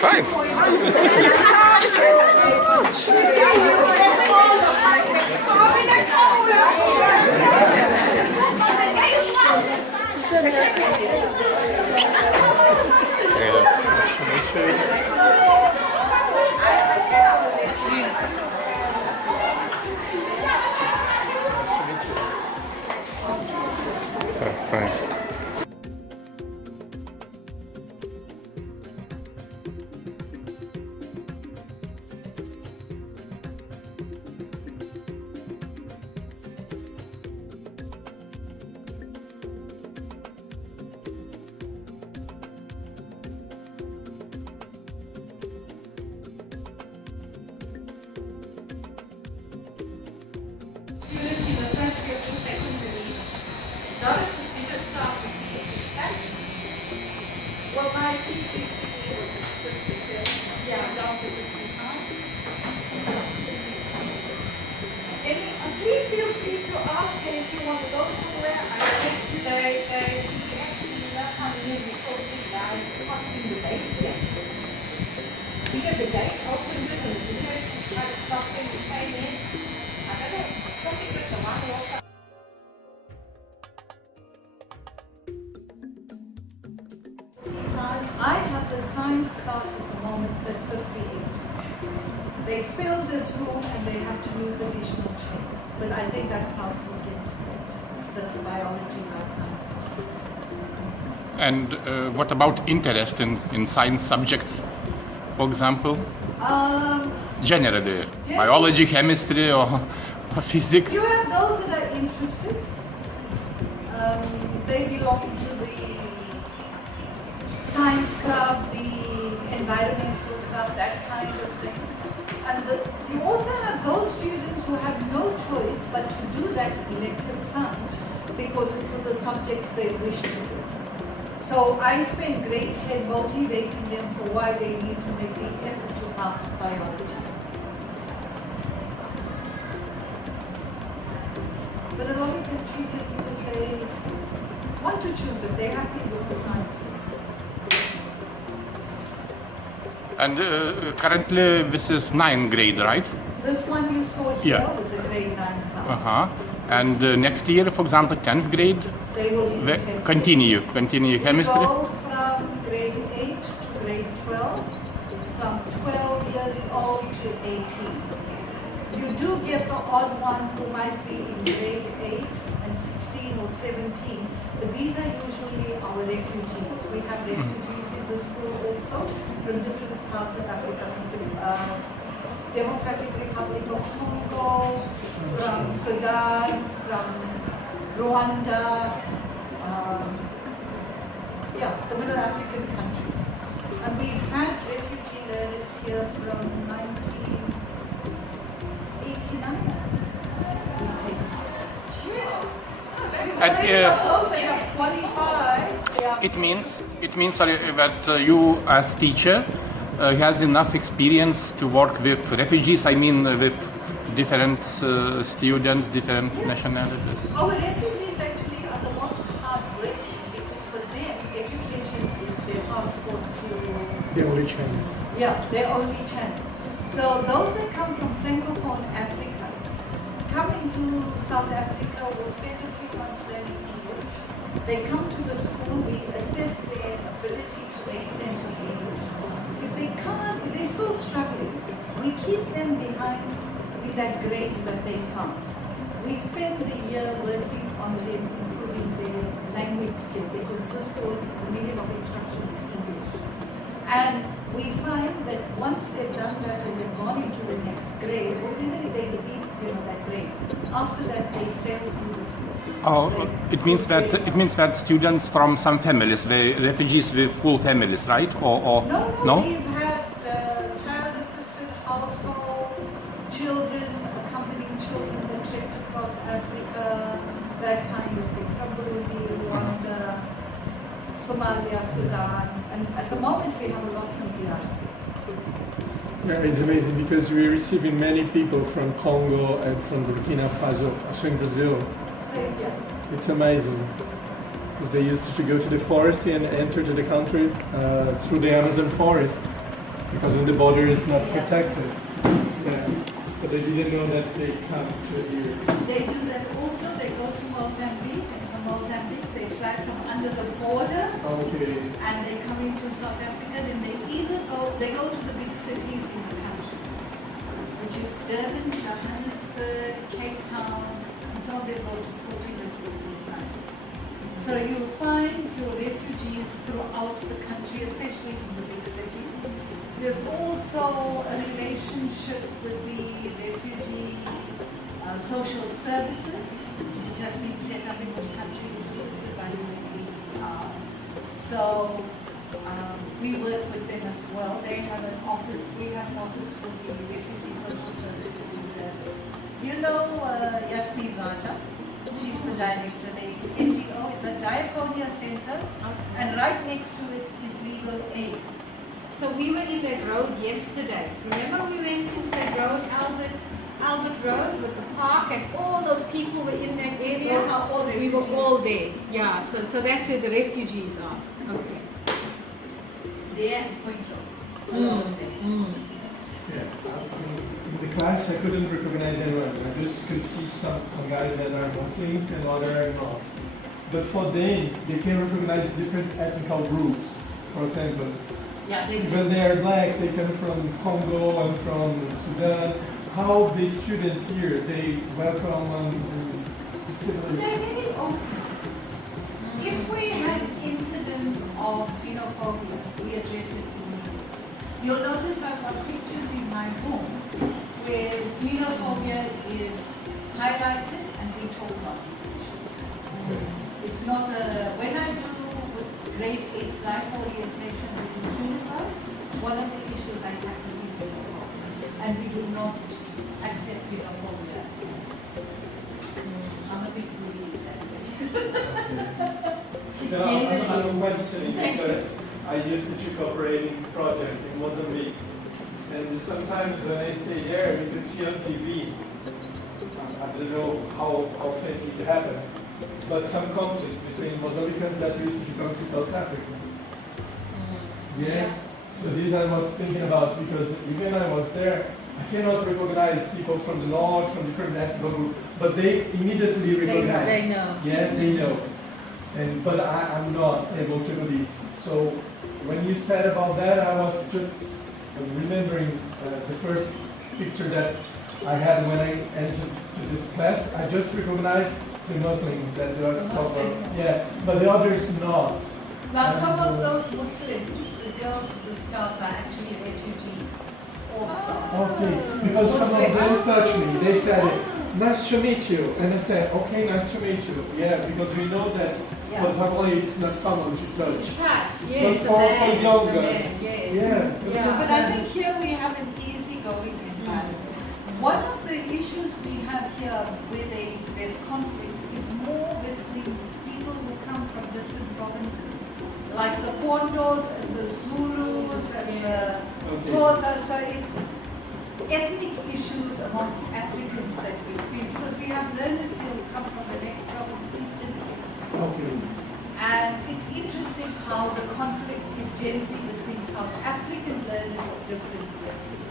Fine. Fine. Doris is biggest class is 60%. Well, my PGC was 50%. Yeah, down to 55. Please feel free to ask, and if you want to go somewhere, I think they actually learn how to live so big guys crossing the gate here. You get the gate, open it, and the security try to stop them, you came in. I don't know, something with the money also. I have a science class at the moment that's 58. They fill this room and they have to use additional chairs. But I think that class will get split. That's the biology life science class. And what about interest in science subjects, for example? Generally, biology, chemistry, or physics? You have those that are interested. They belong to the science club, the environmental club, that kind of thing. And you also have those students who have no choice but to do that elective science because it's for the subjects they wish to do. So I spend great time motivating them for why they need to make the effort to pass biology. But a lot of them choose it because they want to choose it. They're happy with the sciences. And currently this is 9th grade, right? This one you saw here was a grade 9 class. And next year, for example, 10th grade, They will be in 10th continue chemistry? We go from grade 8 to grade 12, from 12 years old to 18. You do get the odd one who might be in grade 8 and 16 or 17, but these are usually our refugees. We have refugees in the school also from different parts of Africa, from the Democratic Republic of Congo, from Sudan, from Rwanda, the Middle African countries. And we've had refugee learners here from 1989. We've taken. And, Close enough, 25. Yeah. it means sorry, that you as teacher has enough experience to work with refugees, I mean with different students, different nationalities. Our refugees actually are the most hard-working because for them, education is their passport to... Their only chance. Yeah, their only chance. So those that come from Francophone Africa, coming to South Africa will spend a few months learning English. They come to the school, we assess their ability to make sense of English. If they can't, if they're still struggling, we keep them behind in that grade that they pass. We spend the year working on them, improving their language skill because this whole medium of instruction is English. And we find that once they've done that and they've gone into the next grade, or even if they repeat that grade, after that they sail through the school. It means that students from some families, the refugees with full families, right? Or no? We've had child-assisted households, children accompanying children that trekked across Africa, that kind of thing, from Burundi, Rwanda, Somalia, Sudan, and at the moment we have a lot from DRC. Yeah, it's amazing because we're receiving many people from Congo and from Burkina Faso, also in Brazil. So, yeah. It's amazing. because they used to go to the forest and enter to the country through the Amazon forest, because then the border is not protected. Yeah. But they didn't know that they come to here. They do that also. They go to Mozambique, and from Mozambique they slide from under the border, Okay. and they come into South Africa. Then they go to the big cities in the country, which is Durban, Johannesburg, Cape Town, and some of them go to Port Elizabeth this time. So you'll find your refugees throughout the country, especially in the big cities. There's also a relationship with the refugee social services, which has been set up in this country. It's assisted by the UNHCR. So we work with them as well. They have an office. We have an office for the refugee social services in Durban. You know Yasmin Raja? She's the director there. It's NGO. It's a diaconia center, and right next to it is legal aid. So we were in that road yesterday. Remember we went into that road, Albert Road, with the park, and all those people were in that area. Those are all We were refugees. all there. Yeah. So that's where the refugees are. Okay. There and Pointo. Yeah. In the class, I couldn't recognize anyone. I just could see some guys that are Muslims and others are not. But for them, they can recognize different ethnic groups. For example, Yeah, they do. when they are black, they come from Congo and from Sudan. How the students here, they welcome They're civilians. very open. If we had incidents of xenophobia, we address it immediately. You'll notice I've got pictures in my room where xenophobia is highlighted and we talk about these issues. It's not when I do with grade 8's life orientation with unifies, one of the issues I tackle is xenophobia, and we do not accept xenophobia. I'm a bit bullied that way. So I'm questioning because I used to cooperating project in Mozambique, and sometimes when I stay there, you can see on TV. I don't know how often it happens, but some conflict between Mozambicans that used to come to South Africa. Yeah. So this I was thinking about because even I was there, I cannot recognize people from the north, from different ethnic groups, but they immediately recognize. They know. Yeah, they know. But I'm not able to do this. So when you said about that, I was just remembering the first picture that I had when I entered to this class. I just recognized the Muslim that was covered. Yeah, but the others not. Now, some of those Muslims, the girls, the stars, are actually refugees also. Okay, because some of them touched me. They said, "Nice to meet you," and I said, "Okay, nice to meet you." Yeah, because we know that for family it's not common to touch. Touch, But yes. for the young man, girls, yes. yeah. But I think here we have an easygoing environment. One of the issues we have here where there's conflict is more between people who come from different provinces, like the Pondos and the Zulus and the Xhosa. So it's ethnic issues amongst Africans that we experience, because we have learners here who come from the next province, Eastern Cape. Okay. And it's interesting how the conflict is generally between South African learners of different races.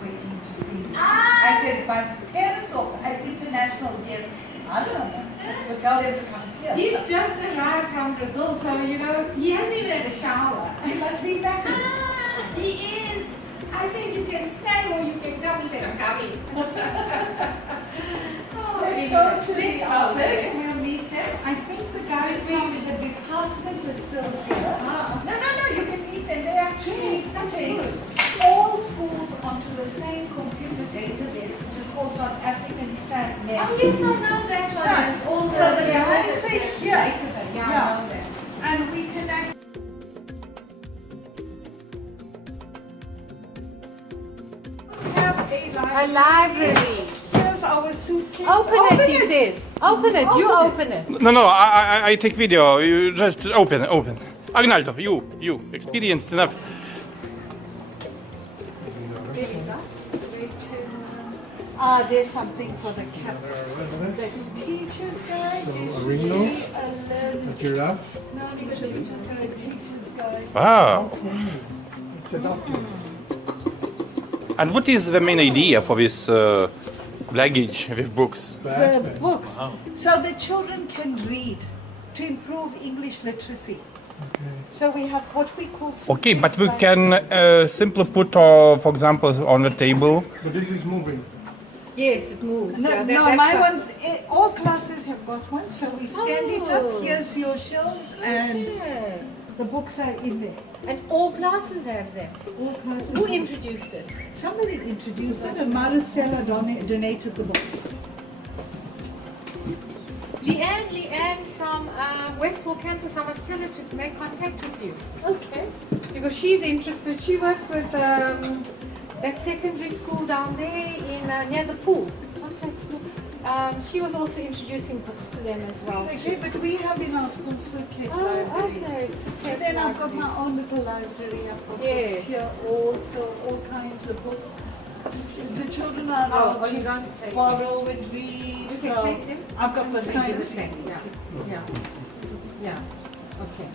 Waiting to see. I said, my parents or an international guest, I don't know, just tell them to come here. He's just arrived from Brazil, so he hasn't even had a shower. He must be back. He is. I said you can stay or you can come. He said I'm coming. Let's go to the Let's go. office, we'll meet them. I think the guys from the department is still here. No, you can meet them. They actually take all schools onto the same computer database, which is called South African SAT-net. Oh yes, I know that one. Yeah. It's also So the the guys say here. database. Yeah, I know that. And we connect. We have a My library. Here's our suitcase. Open it, he says. Open it, you open it. No, I take video. You just open. Agnaldo, you experienced enough. There's something for the caps. That's teacher's guide. A ringo, a giraffe. No, teacher's guide, teacher's guide. Wow. It's adopted. And what is the main idea for this luggage with books? The books. So the children can read to improve English literacy. So we have what we call Okay, but we can simply put, for example, on the table. But this is moving. Yes, it moves. No, Yeah, no, that's my what- ones, all classes have got one, so we stand it Oh. up, here's your shelves, and Okay. the books are in there. And all classes have them. All classes. Who introduced it? Somebody introduced it, and Maricela donated the books. Leanne from Westwall campus, I must tell her to make contact with you. Okay. Because she's interested. She works with that secondary school down there in near the pool. What's that school? She was also introducing books to them as well. Okay, but we have in our school suitcase Oh, libraries. okay. Suitcase And then I've got my libraries. own little library. I've got Yes. books here also, all kinds of books. The children are Oh, allowed are you to going to take them? borrow and read. You So can take them? I've got the Thank you, science the same. things. Yeah. Okay.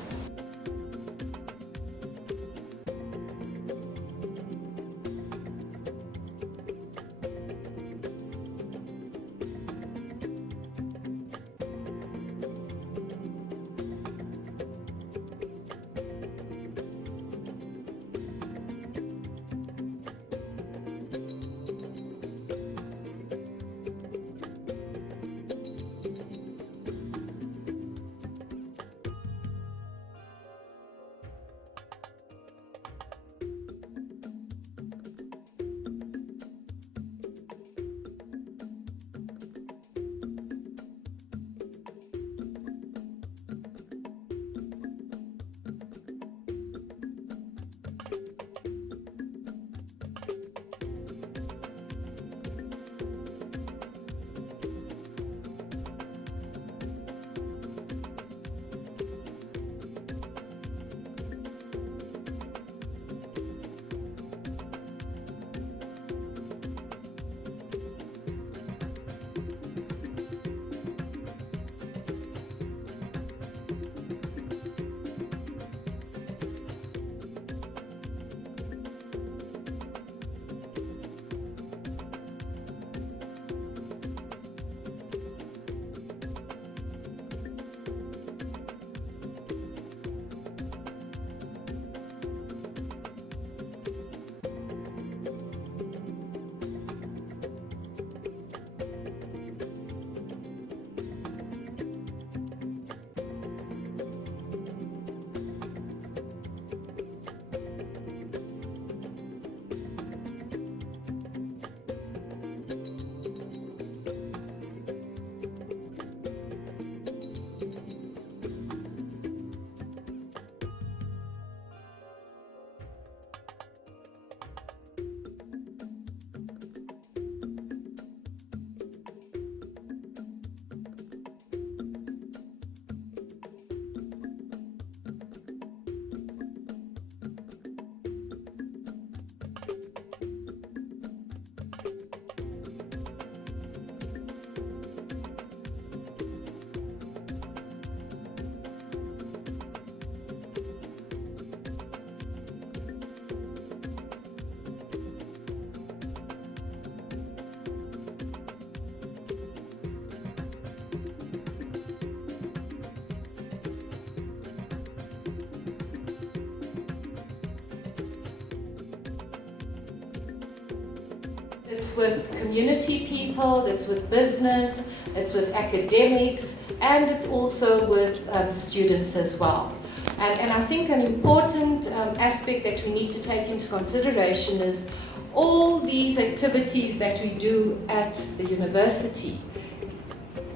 It's with community people, it's with business, it's with academics, and it's also with students as well. And I think an important aspect that we need to take into consideration is all these activities that we do at the university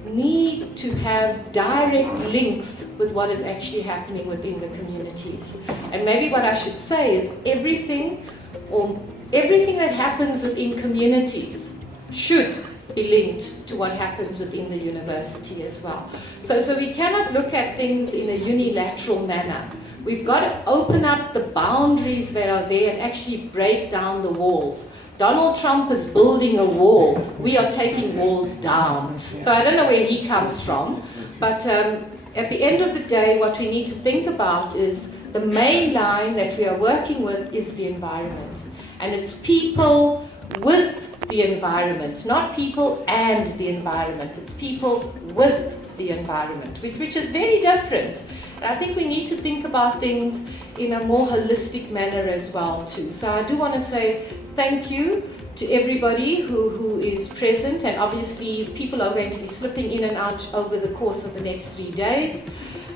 need to have direct links with what is actually happening within the communities. And maybe what I should say is everything, or everything that happens within communities should be linked to what happens within the university as well. So we cannot look at things in a unilateral manner. We've got to open up the boundaries that are there and actually break down the walls. Donald Trump is building a wall. We are taking walls down. So I don't know where he comes from, but at the end of the day, what we need to think about is the main line that we are working with is the environment. And it's people with the environment, not people and the environment. It's people with the environment, which is very different. And I think we need to think about things in a more holistic manner as well too. So I do want to say thank you to everybody who is present, and obviously people are going to be slipping in and out over the course of the next 3 days.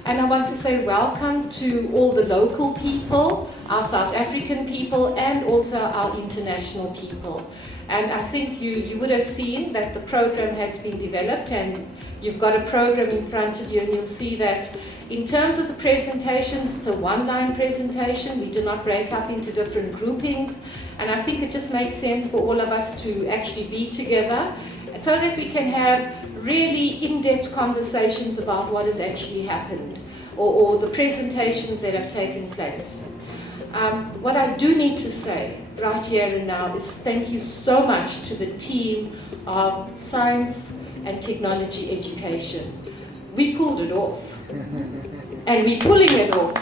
And I want to say welcome to all the local people, our South African people, and also our international people. And I think you would have seen that the program has been developed, and you've got a program in front of you, and you'll see that in terms of the presentations, it's a one-line presentation. We do not break up into different groupings. And I think it just makes sense for all of us to actually be together so that we can have really in-depth conversations about what has actually happened or the presentations that have taken place. What I do need to say right here and now is thank you so much to the team of Science and Technology Education. We pulled it off, and we're pulling it off.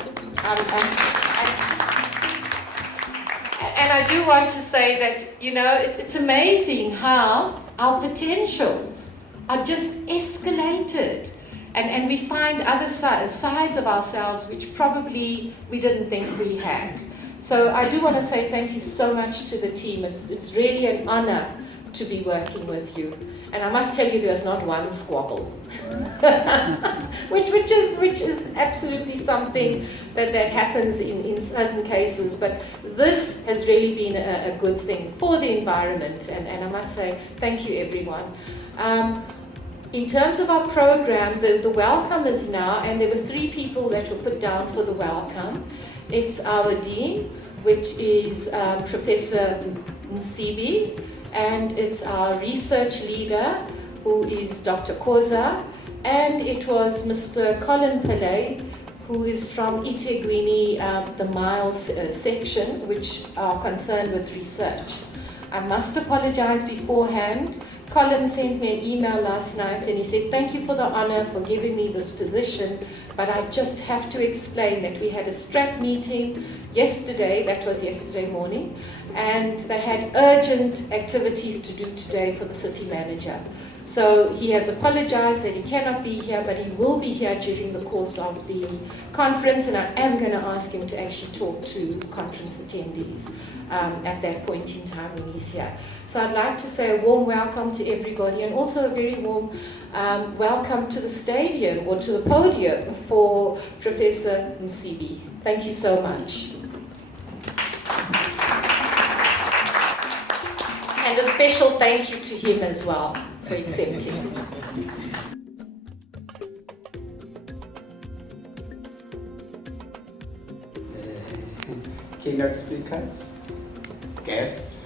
And I do want to say that, you know, it's amazing how our potentials are just escalated. And we find other sides of ourselves which probably we didn't think we had. So I do want to say thank you so much to the team. It's really an honor to be working with you. And I must tell you, there's not one squabble, which is absolutely something that happens in certain cases. But this has really been a good thing for the environment. And I must say thank you, everyone. In terms of our program, the welcome is now, and there were 3 people that were put down for the welcome. It's our dean, which is Professor Msibi, and it's our research leader, who is Dr. Koza, and it was Mr. Colin Pillay, who is from iThekwini, the Miles section, which are concerned with research. I must apologize beforehand. Colin sent me an email last night and he said, thank you for the honor for giving me this position, but I just have to explain that we had a strat meeting yesterday, that was yesterday morning, and they had urgent activities to do today for the city manager. So he has apologized that he cannot be here, but he will be here during the course of the conference, and I am going to ask him to actually talk to conference attendees at that point in time when he's here. So I'd like to say a warm welcome to everybody, and also a very warm welcome to the stadium or to the podium for Professor Msibi. Thank you so much. And a special thank you to him as well for accepting. Keynote speakers, guests,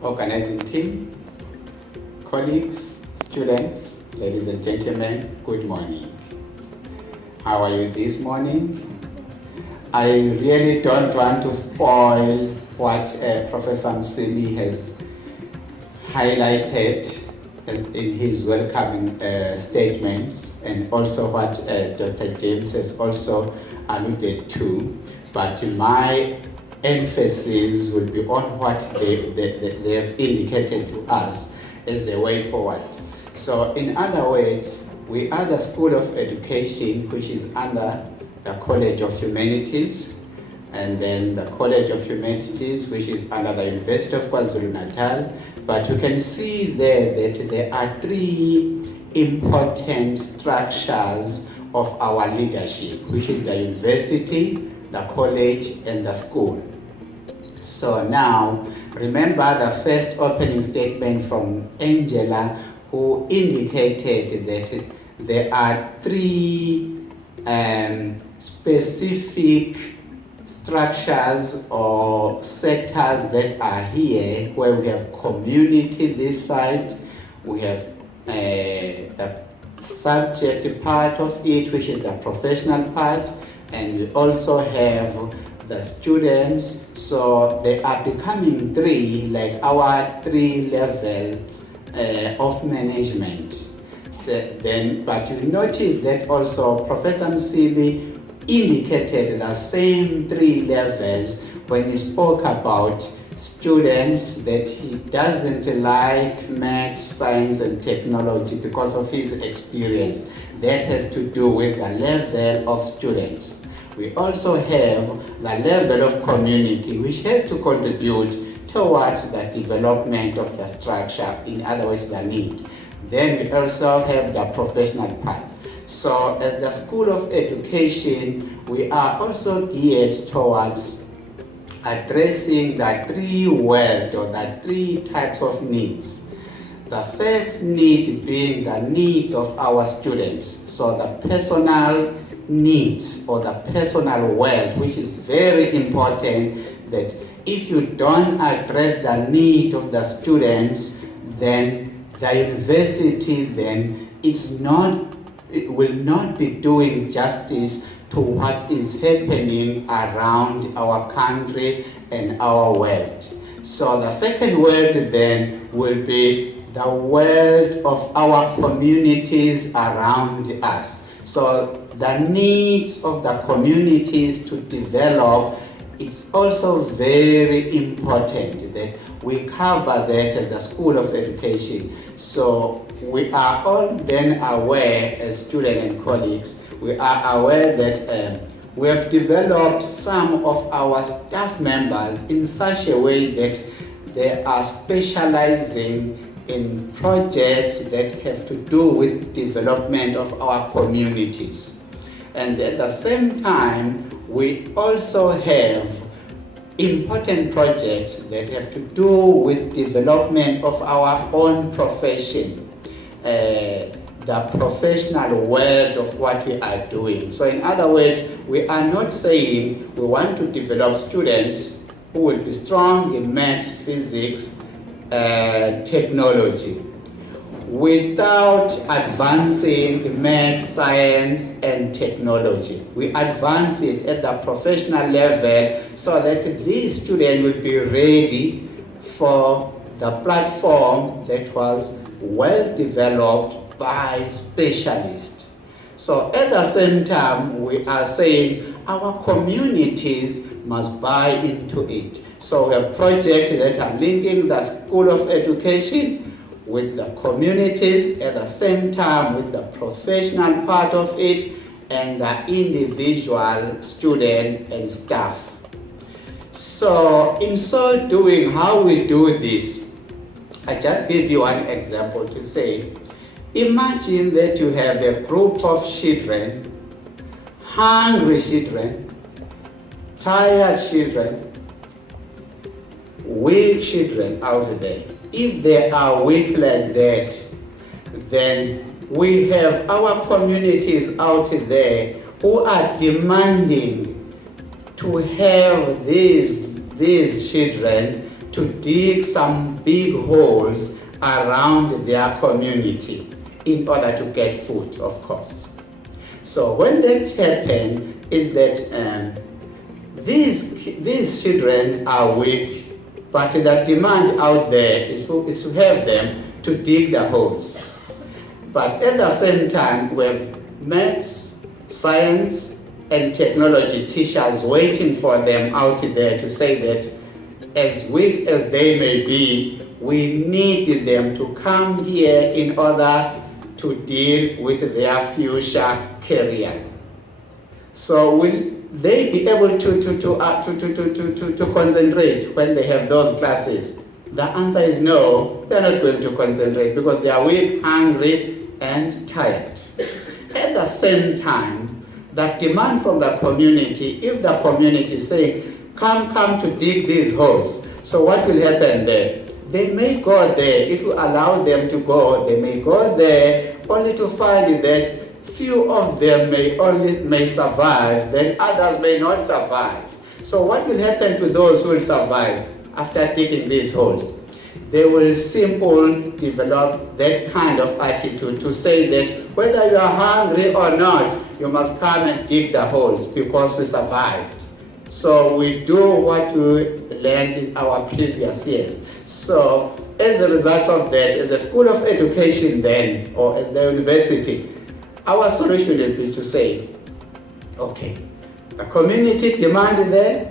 organizing team, colleagues, students, ladies and gentlemen, good morning. How are you this morning? I really don't want to spoil what Professor Msibi has highlighted in his welcoming statements, and also what Dr. James has also alluded to, but my emphasis will be on what they have indicated to us as the way forward. So in other words, we are the School of Education, which is under the College of Humanities, and then the College of Humanities, which is under the University of KwaZulu-Natal. But you can see there that there are 3 important structures of our leadership, which is the university, the college, and the school. So now, remember the first opening statement from Angela, who indicated that there are 3 specific structures or sectors that are here, where we have community this side, we have a subject part of it, which is the professional part, and we also have the students. So they are becoming three, like our 3 level of management. So then, but you notice that also Professor Msibi indicated the same 3 levels when he spoke about students that he doesn't like math, science, and technology because of his experience. That has to do with the level of students. We also have the level of community, which has to contribute towards the development of the structure, in other words, the need. Then we also have the professional part. So as the School of Education, we are also geared towards addressing the 3 worlds or the 3 types of needs. The first need being the needs of our students. So the personal needs or the personal world, which is very important, that if you don't address the need of the students, then the university then it will not be doing justice to what is happening around our country and our world. So the second world then will be the world of our communities around us. So the needs of the communities to develop, it's also very important that we cover that at the School of Education. So we are all then aware as students and colleagues, we are aware that we have developed some of our staff members in such a way that they are specializing in projects that have to do with development of our communities. And at the same time, we also have important projects that have to do with development of our own profession, the professional world of what we are doing. So in other words, we are not saying we want to develop students who will be strong in maths, physics, technology, without advancing math, science, and technology. We advance it at the professional level so that these students will be ready for the platform that was well developed by specialists. So at the same time, we are saying our communities must buy into it. So we have projects that are linking the School of Education with the communities, at the same time with the professional part of it and the individual student and staff. So in so doing, how we do this, I just give you one example to say, imagine that you have a group of children, hungry children, tired children, weak children out there. If they are weak like that, then we have our communities out there who are demanding to have these children to dig some big holes around their community in order to get food, of course. So when that happens, is that these children are weak, but the demand out there is to have them to dig the holes. But at the same time, we have maths, science, and technology teachers waiting for them out there to say that as weak as they may be, we need them to come here in order to deal with their future career. So will they be able to concentrate when they have those classes? The answer is no, they're not going to concentrate because they are weak, hungry, and tired. At the same time, the demand from the community, if the community is saying, come to dig these holes, so what will happen there? They may go there, if you allow them to go, they may go there only to find that few of them may survive, then others may not survive. So what will happen to those who will survive after digging these holes? They will simply develop that kind of attitude to say that whether you are hungry or not, you must come and dig the holes because we survived. So we do what we learned in our previous years. So as a result of that, as a school of education then, or as the university, our solution will be to say, okay, the community demand there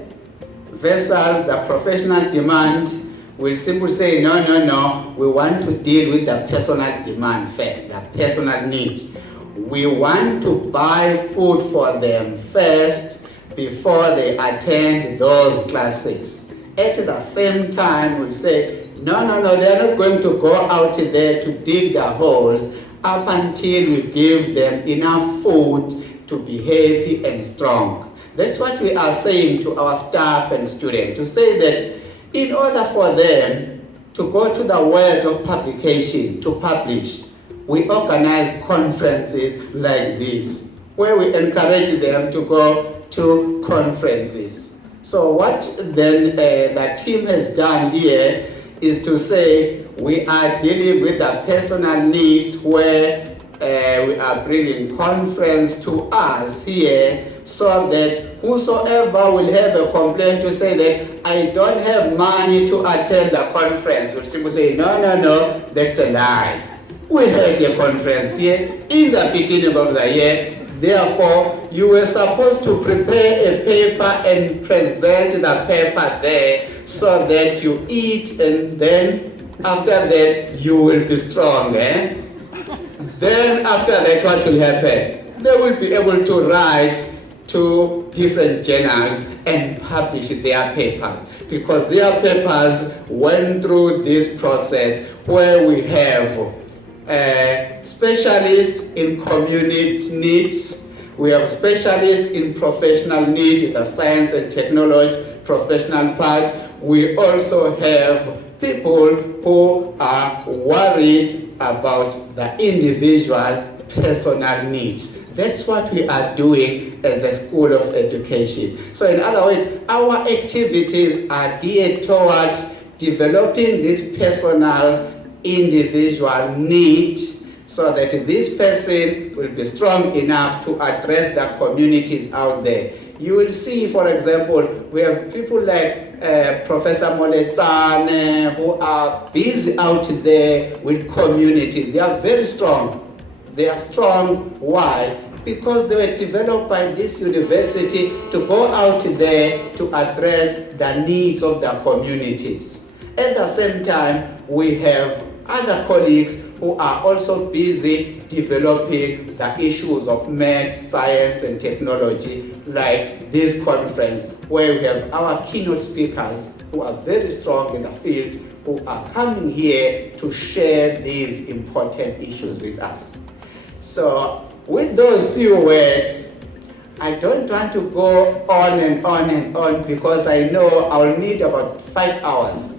versus the professional demand. We'll simply say, no, we want to deal with the personal demand first, the personal need. We want to buy food for them first before they attend those classes. At the same time, we'll say, no, they're not going to go out there to dig the holes up until we give them enough food to be happy and strong. That's what we are saying to our staff and students, to say that in order for them to go to the world of publication, to publish, we organize conferences like this, where we encourage them to go to conferences. So what then the team has done here is to say we are dealing with the personal needs where we are bringing conference to us here so that whosoever will have a complaint to say that I don't have money to attend the conference will simply say, no, that's a lie. We had a conference here in the beginning of the year. Therefore, you were supposed to prepare a paper and present the paper there so that you eat, and then after that you will be strong. Then after that, what will happen? They will be able to write to different journals and publish their papers, because their papers went through this process where we have specialists in community needs, we have specialists in professional need, the science and technology professional part. We also have people who are worried about the individual personal needs. That's what we are doing as a school of education. So in other words, our activities are geared towards developing this personal individual need so that this person will be strong enough to address the communities out there. You will see, for example, we have people like Professor Moletsane who are busy out there with communities. They are very strong. They are strong. Why? Because they were developed by this university to go out there to address the needs of the communities. At the same time, we have other colleagues who are also busy developing the issues of maths, science, and technology, like this conference, where we have our keynote speakers who are very strong in the field, who are coming here to share these important issues with us. So, with those few words, I don't want to go on and on and on, because I know I'll need about 5 hours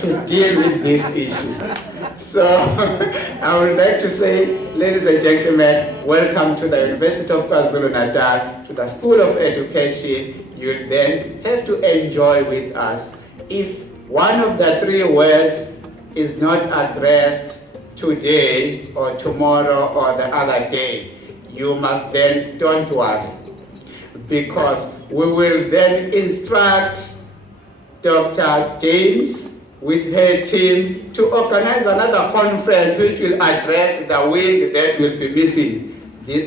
to deal with this issue. So I would like to say, ladies and gentlemen, welcome to the University of KwaZulu-Natal, to the School of Education. You'll then have to enjoy with us. If one of the 3 words is not addressed today or tomorrow or the other day, you must then, don't worry, because we will then instruct Dr. James with her team to organize another conference which will address the wing that will be missing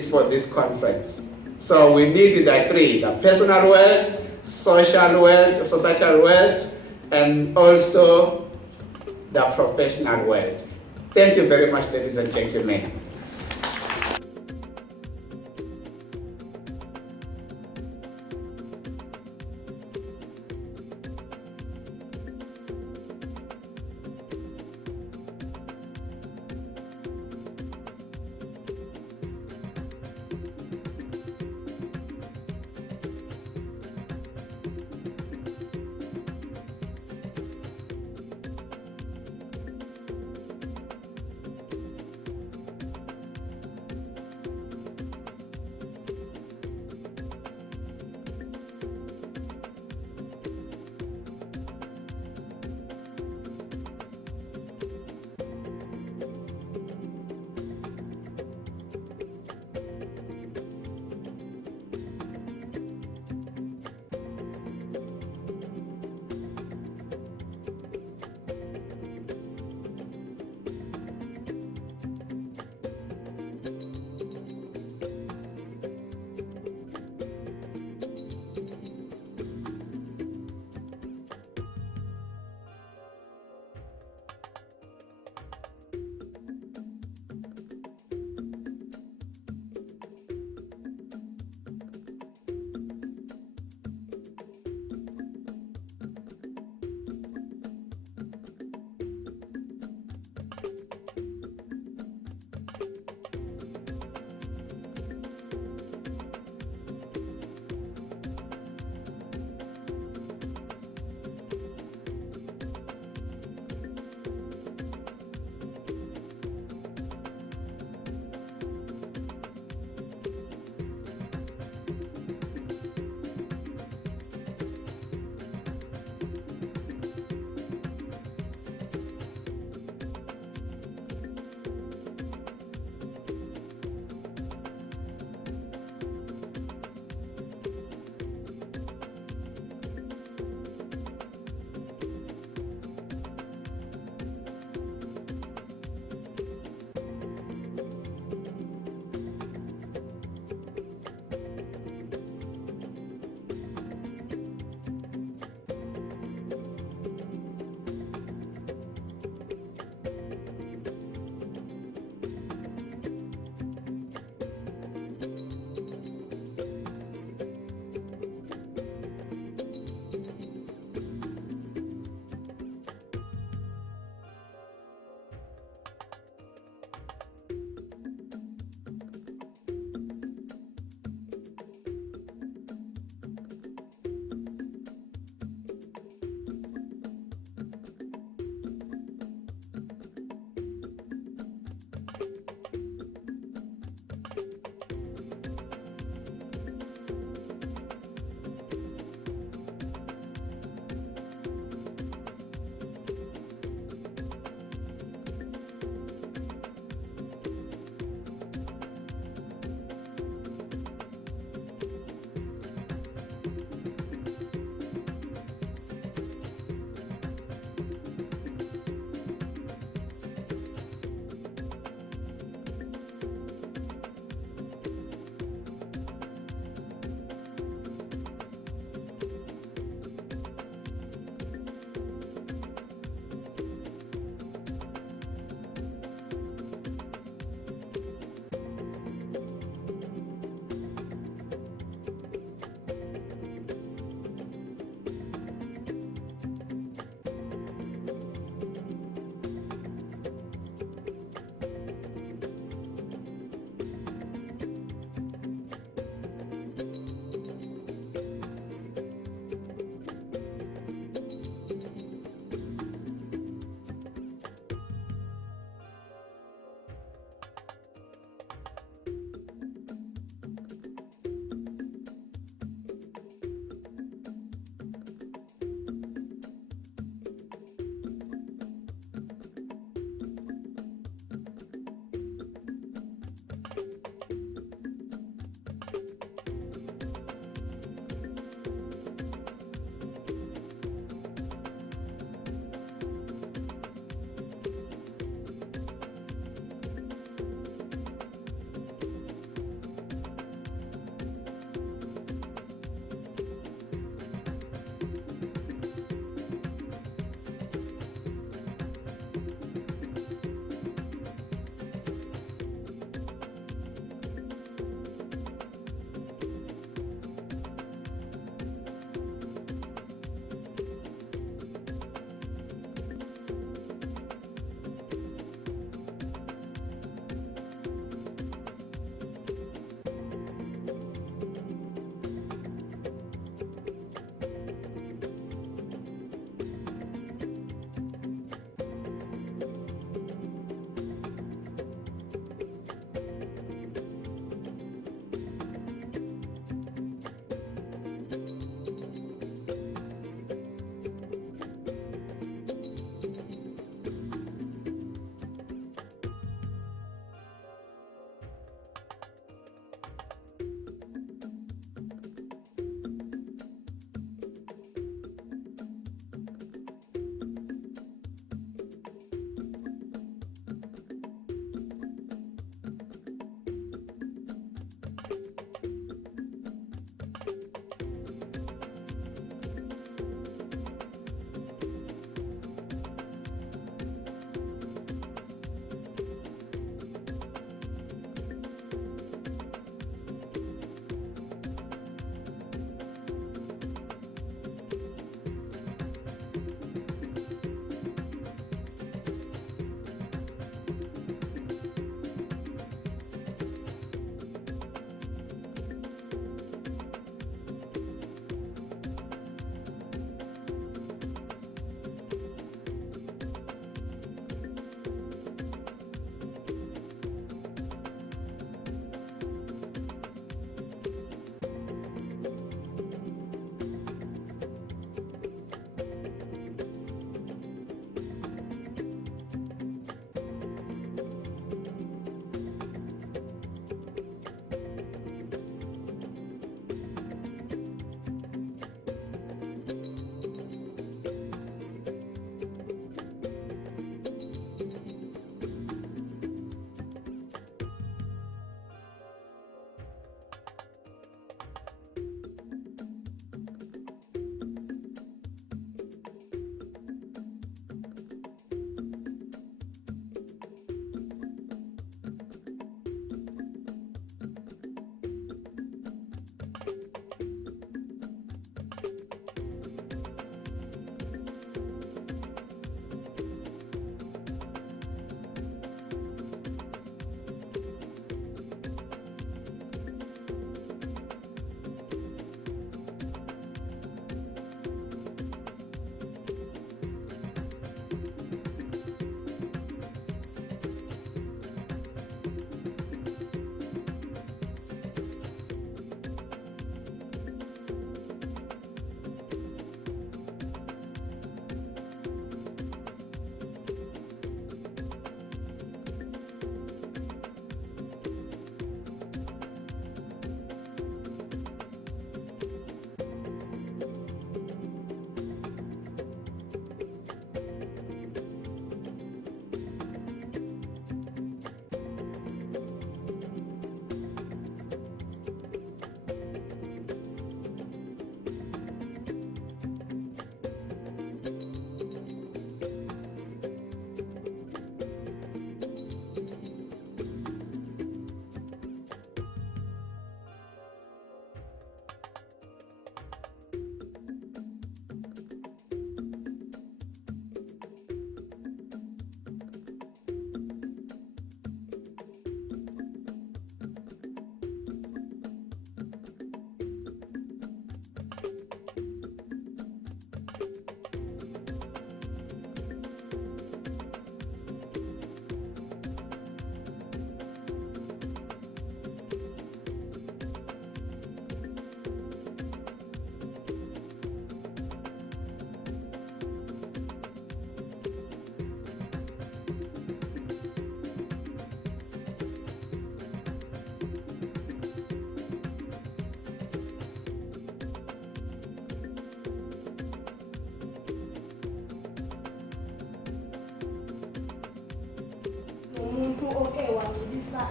for this conference. So we need the 3, the personal world, social world, societal world, and also the professional world. Thank you very much, ladies and gentlemen.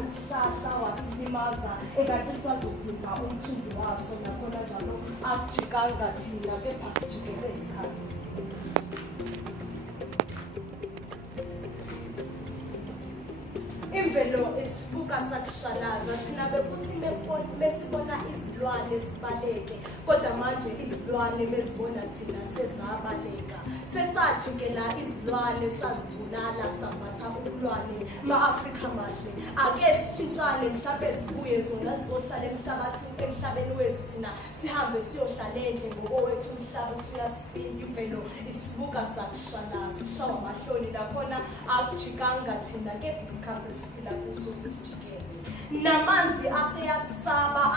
isihlahla wasilimaza ekade usazodinga umthunzi waso nakhona njalo akujikanga thina kepha sijikele isikhathi. Imvelo isibuka sakushalaza thina bekuthi mesibona izilwane sibaleke kodwa manje izilwane bezibona thina sezabaleka sesajikela izilwane sazibulala sabatha ubulwane ma-Afrika mahle ake sishintshane mhlawumbe sibuye zona sizohlala emhlabeni wethu thina sihambe siyohlala endle ngoba wethu umhlaba usuyasisinda imvelo isibuka sakushalaza sishawa amahloni nakhona akujikanga thina kepha isikhathi siphila kuso sisijikele namanzi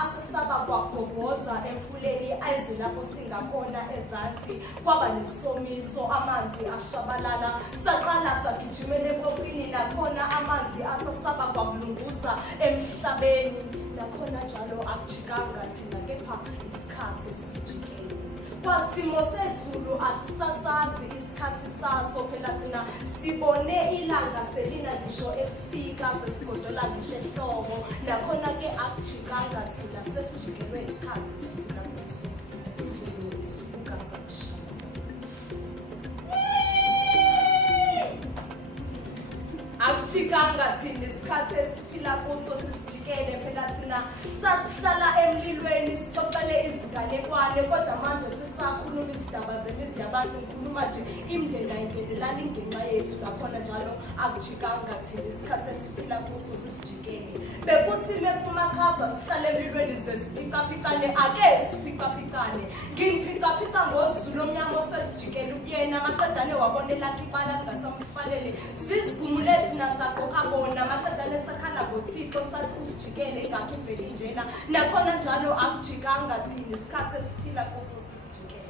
asesaba kwagobhoza emfuleni eze lapho singakhona ezansi kwaba nesomiso amanzi ashabalala saqala sagijimele epophini nakhona amanzi asesaba kwakulunguza emhlabeni nakhona njalo akujikanga thina kepha isikhathi sisijikele kwasimo sezulu asisasazi isikhathi saso phela thina sibone ilanga selina ngisho ebusika sesigodola ngisho ehlobo nakhona ke akujikanga thina sesijikelwe isikhathi siphila kuso imvelo isibuka sakushalaza akujikanga thina isikhathi esiphila kuso sisijikele phela thina sasihlala emlilweni sixoxele izinganekwane kodwa manje sisakhuluma izindaba zemizi yabantu ngikhuluma nje imindeni ayingenelani ngenxa yethu nakhona njalo akujikanga thina isikhathi esiphila kuso sisijikele bekuthi mekumakhaza sihlale emlilweni ze sipicapicane ake sipicapicane ngimpicapika ngozulu omnyama osesijikele ubuyena amaqedane wabonelakho ibala lingasamfanele sizigumule thina saqoqa bona amaqedane sakhala ngothixo sathi usijikele ingakho imveli njena nakhona njalo akujikanga thina isikhathi esiphila kuso sisijikele.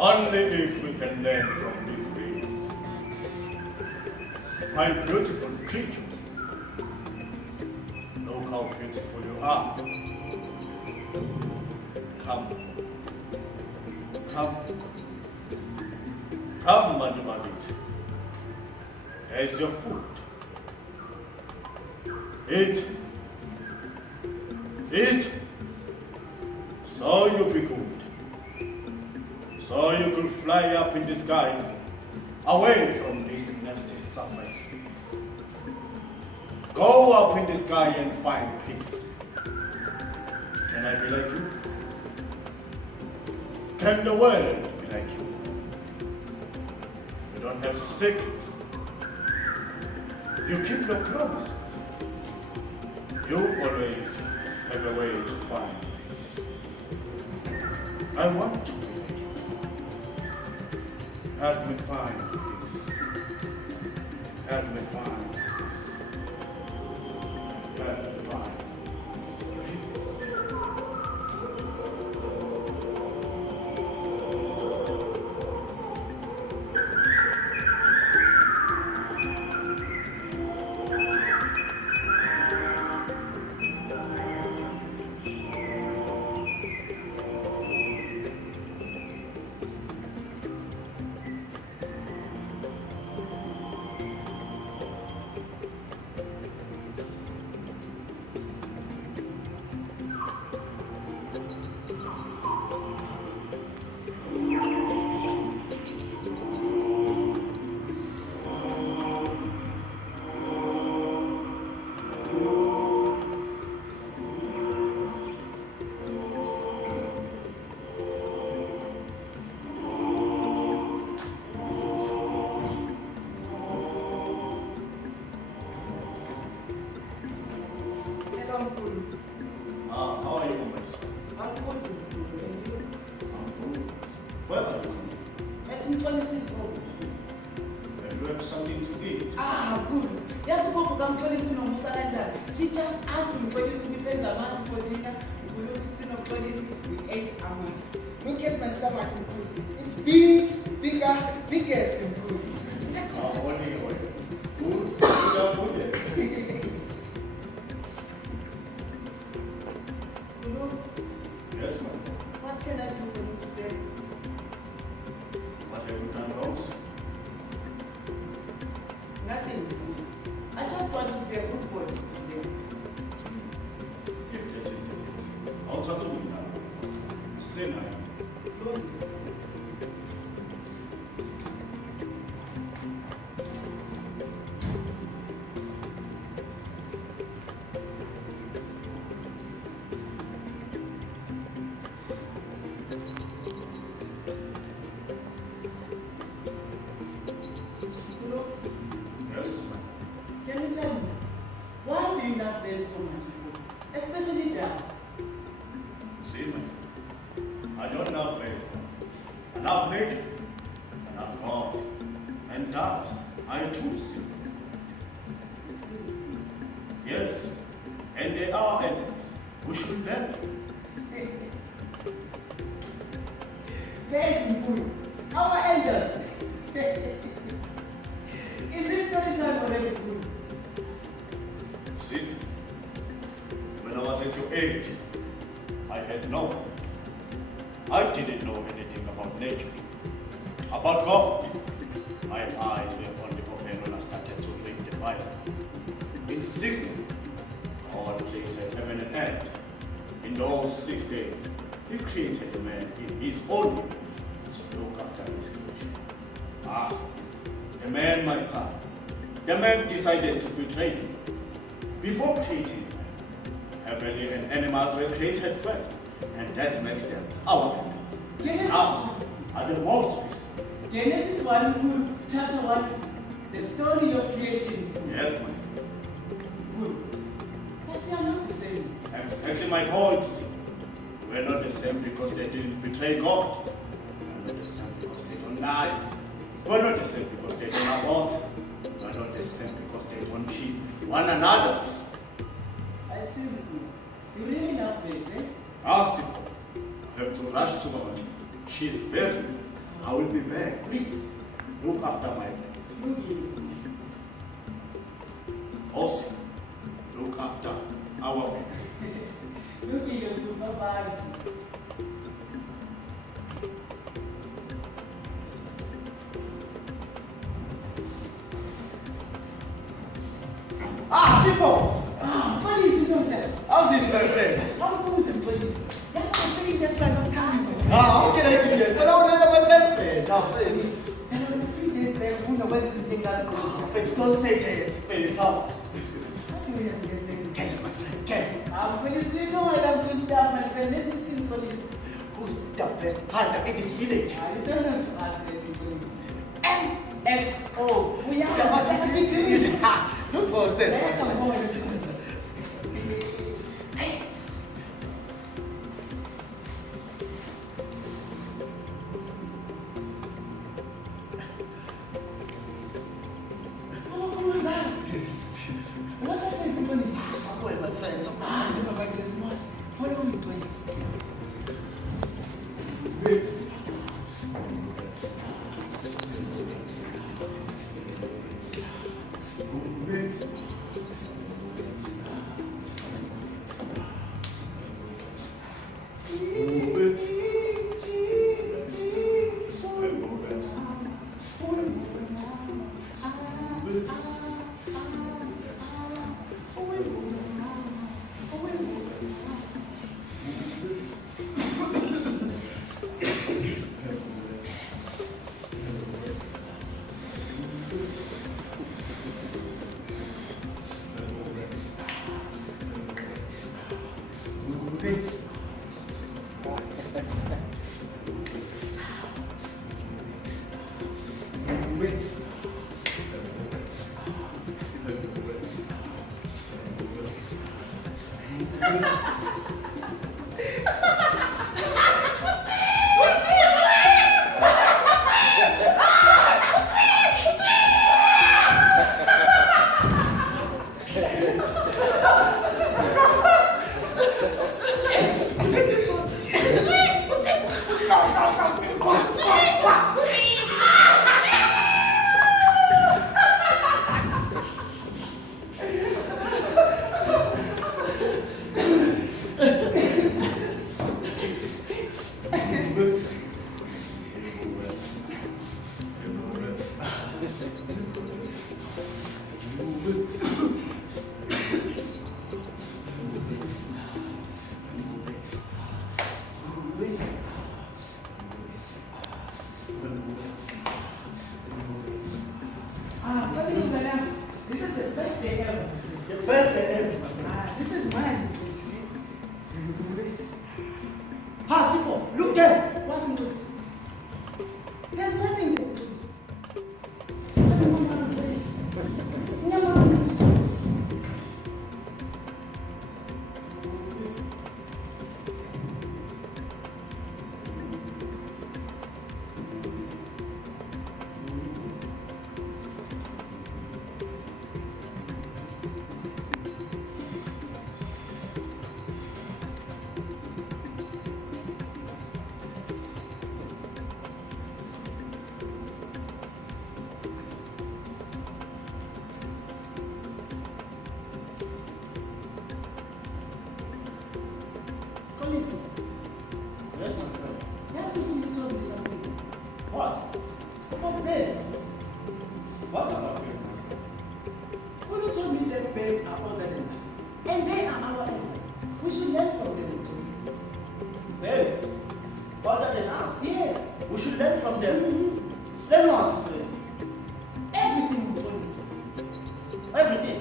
Only if we can learn from these readings. My beautiful creatures, look how beautiful you are. Come. Come, Madam. There's your food. Eat. So you'll be good. So you could fly up in the sky, away from this nasty surface. Go up in the sky and find peace. Can I be like you? Can the world be like you? You don't have secrets. You keep your promises. You always have a way to find peace. I want to be like you. Help me find peace. Help me find peace. Help me find peace. Decided to betray him. Before creating heavenly and animals were created first, and that makes them our enemy. Genesis are the most. Genesis 1, chapter 1, the story of creation. Yes, my son. Good. But we are not the same. Exactly my point. We're not the same because they didn't betray God. We're not the same because they don't lie. We're not the same because they don't abort. We're not the same because they don't kill one another. I see. You really love birds, eh? Simple. I have to rush to her. She's very. I will be back. Please, look after my friends. Also, look after our way. Look at you, bye-bye. Ah, Sipo! Police, you don't tell. How's this, my friend? I'm going with the police. That's my police, that's why I'm not coming. How can I do that? Well, I want to have my best friend. Now, please. And on the 3 days there, who knows where this thing got to Please don't say it. Please, how? How do we have to get there? Guess, my friend, guess. I'm police, you know I love to stop, my friend. Let me see the police. Who's the best hunter in this village? I don't know to ask the police. MXO. We are So, on the I beach. think look for a There's a second. boy. What's happening to police? Somewhere, my friend, somewhere. Ah, no, but there's not. Follow me, please. Ah, police, madam. This is the best day ever. The best day ever. Ah, this is mine. Ah, Sipo, look there. What is it? There's nothing there, please. Police. Yes, my friend. That's if you told me something. What? About beds. What about you? Kulu told me that beds are older than us. And they are our elders. We should learn from them, please. Beds? Older than us? Yes. We should learn from them. Let me want to Everything, police. everything.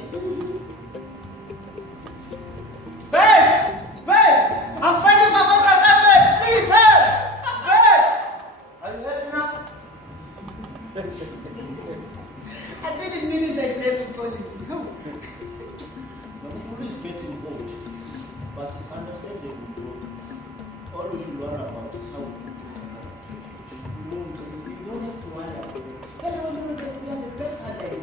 Beds! Beds! I'm fighting for my assignment! Please help! Beds! Are you helping now? I didn't mean it like that, police. No. The Ukulu is getting old, but it's understandable. All we should worry about is how we can No, police, you don't have to worry about it. Everyone knows that we are the best at that.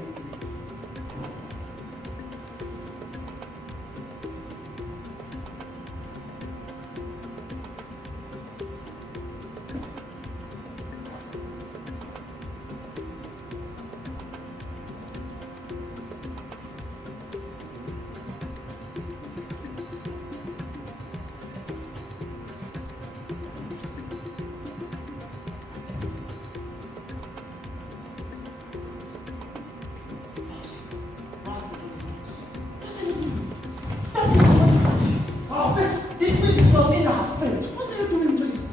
not enough. What are you doing, police?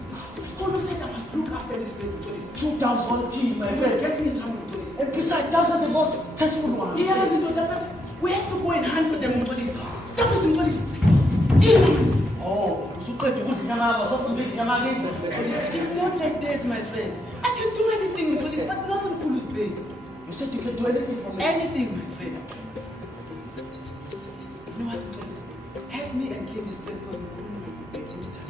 Kolo said I must look after this place, police. 2 doves, 1 king, my friend. Get me in trouble, police. And besides, doves are the most successful one. He has into the but we have to go and hunt for them, police. Stop it, police. Oh, it's not like that, my friend. I can do anything, police, but not on Kulu's bait. You said you can do anything for me? Anything, my friend. You know what, police? Help me and keep this place because we couldn't make it back anytime.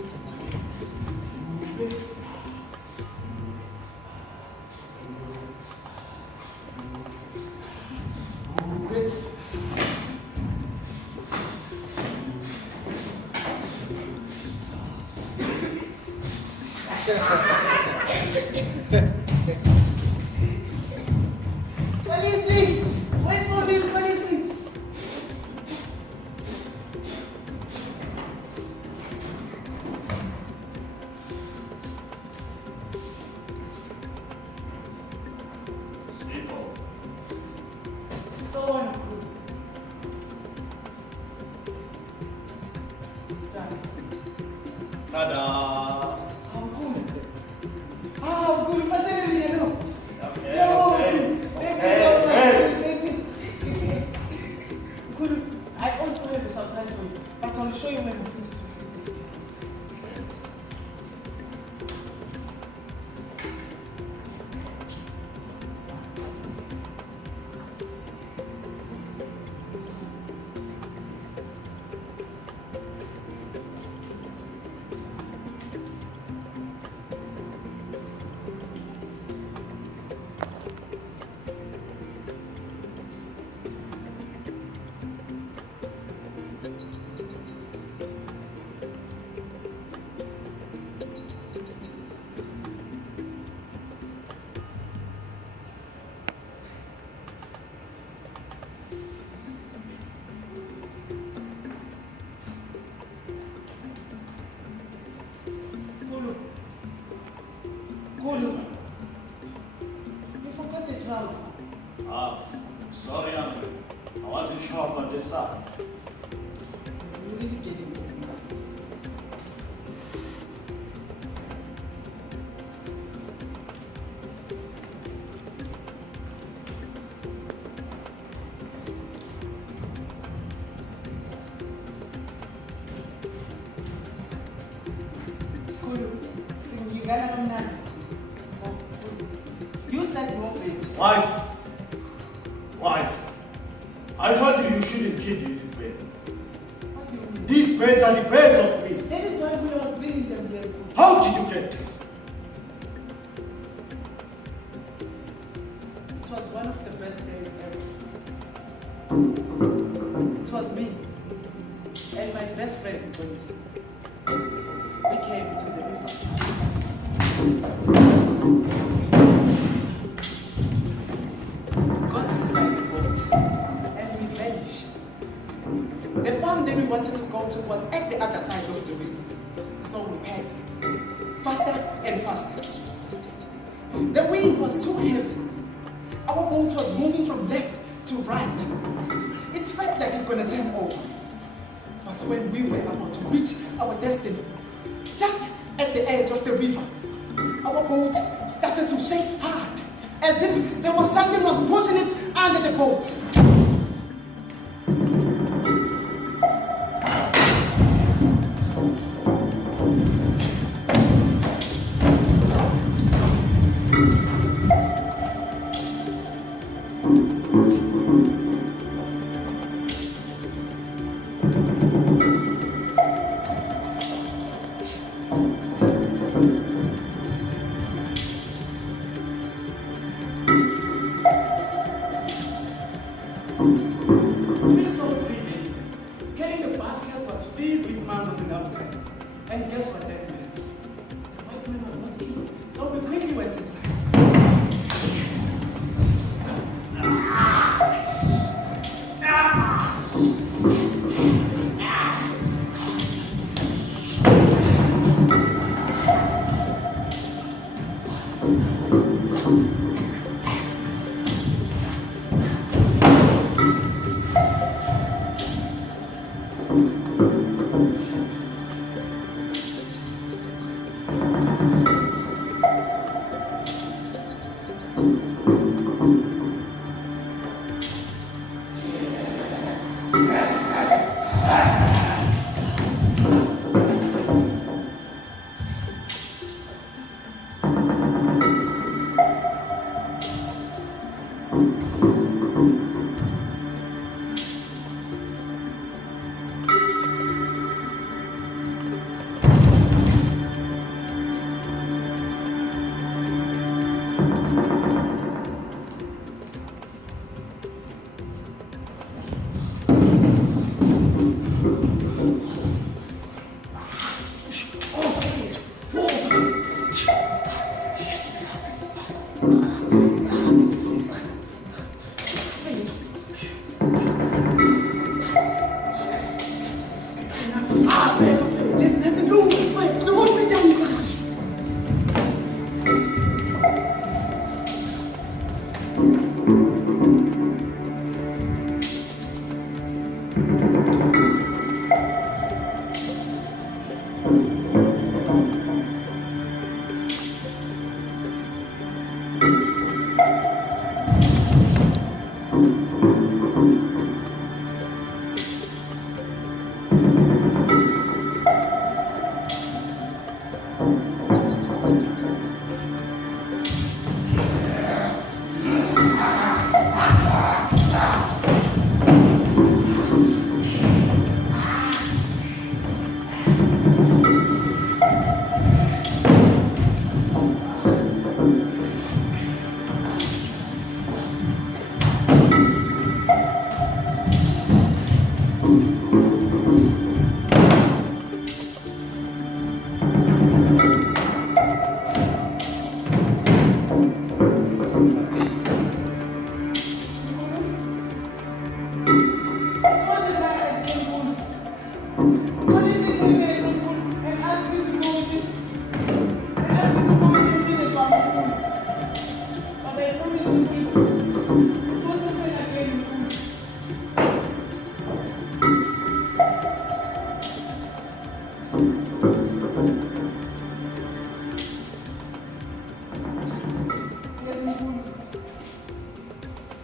Police! Wait for me, police! So on. Ta-da! How good. How good. What's it, you know? Okay, No, okay. thank you so much. Thank you. Good. I also have a surprise for you, but I'll show you when we finish with this. Kulu, you forgot the trouser. Ah, sorry, Uncle. I wasn't sure about the size. You really get it. Kulu, singigana kamnandi. You said no bait. Wise. Wise. I told you you shouldn't keep these beds. What do you mean? These beds are the beds of peace. That is why we are bringing them here. How did you get this? It was one of the best days ever. It was me and my best friend, Doris. We came to the river. Got inside the boat and we vanished. The farm that we wanted to go to was at the other side of the river. So we paddled faster and faster. The wind was so heavy. Our boat was moving from left to right. It felt like it's gonna turn over. But when we were about to reach our destiny, just at the edge of the river, our boat started to shake hard, as if there was something was pushing it under the boat. We saw 3 days. Carrying the basket was filled with mangoes in our hands. And guess what that meant? The white man was not in. So we quickly went inside.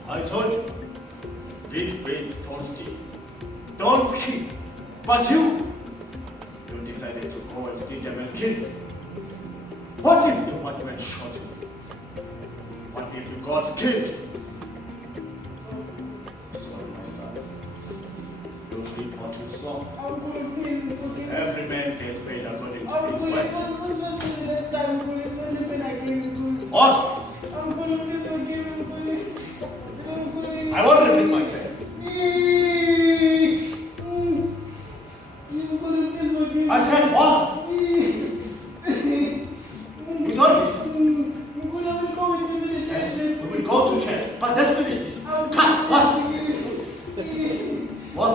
I told you, these brains don't steal, don't kill. But you decided to go and steal them and kill them. What if the one man shot you? What if you got killed? Sorry, my son. You reap what you sow. Every man gets paid according to his work. Oscar! I won't repeat myself. I said, what? You don't listen. Yes, we will go to church. But let's finish this. Cut, what? What?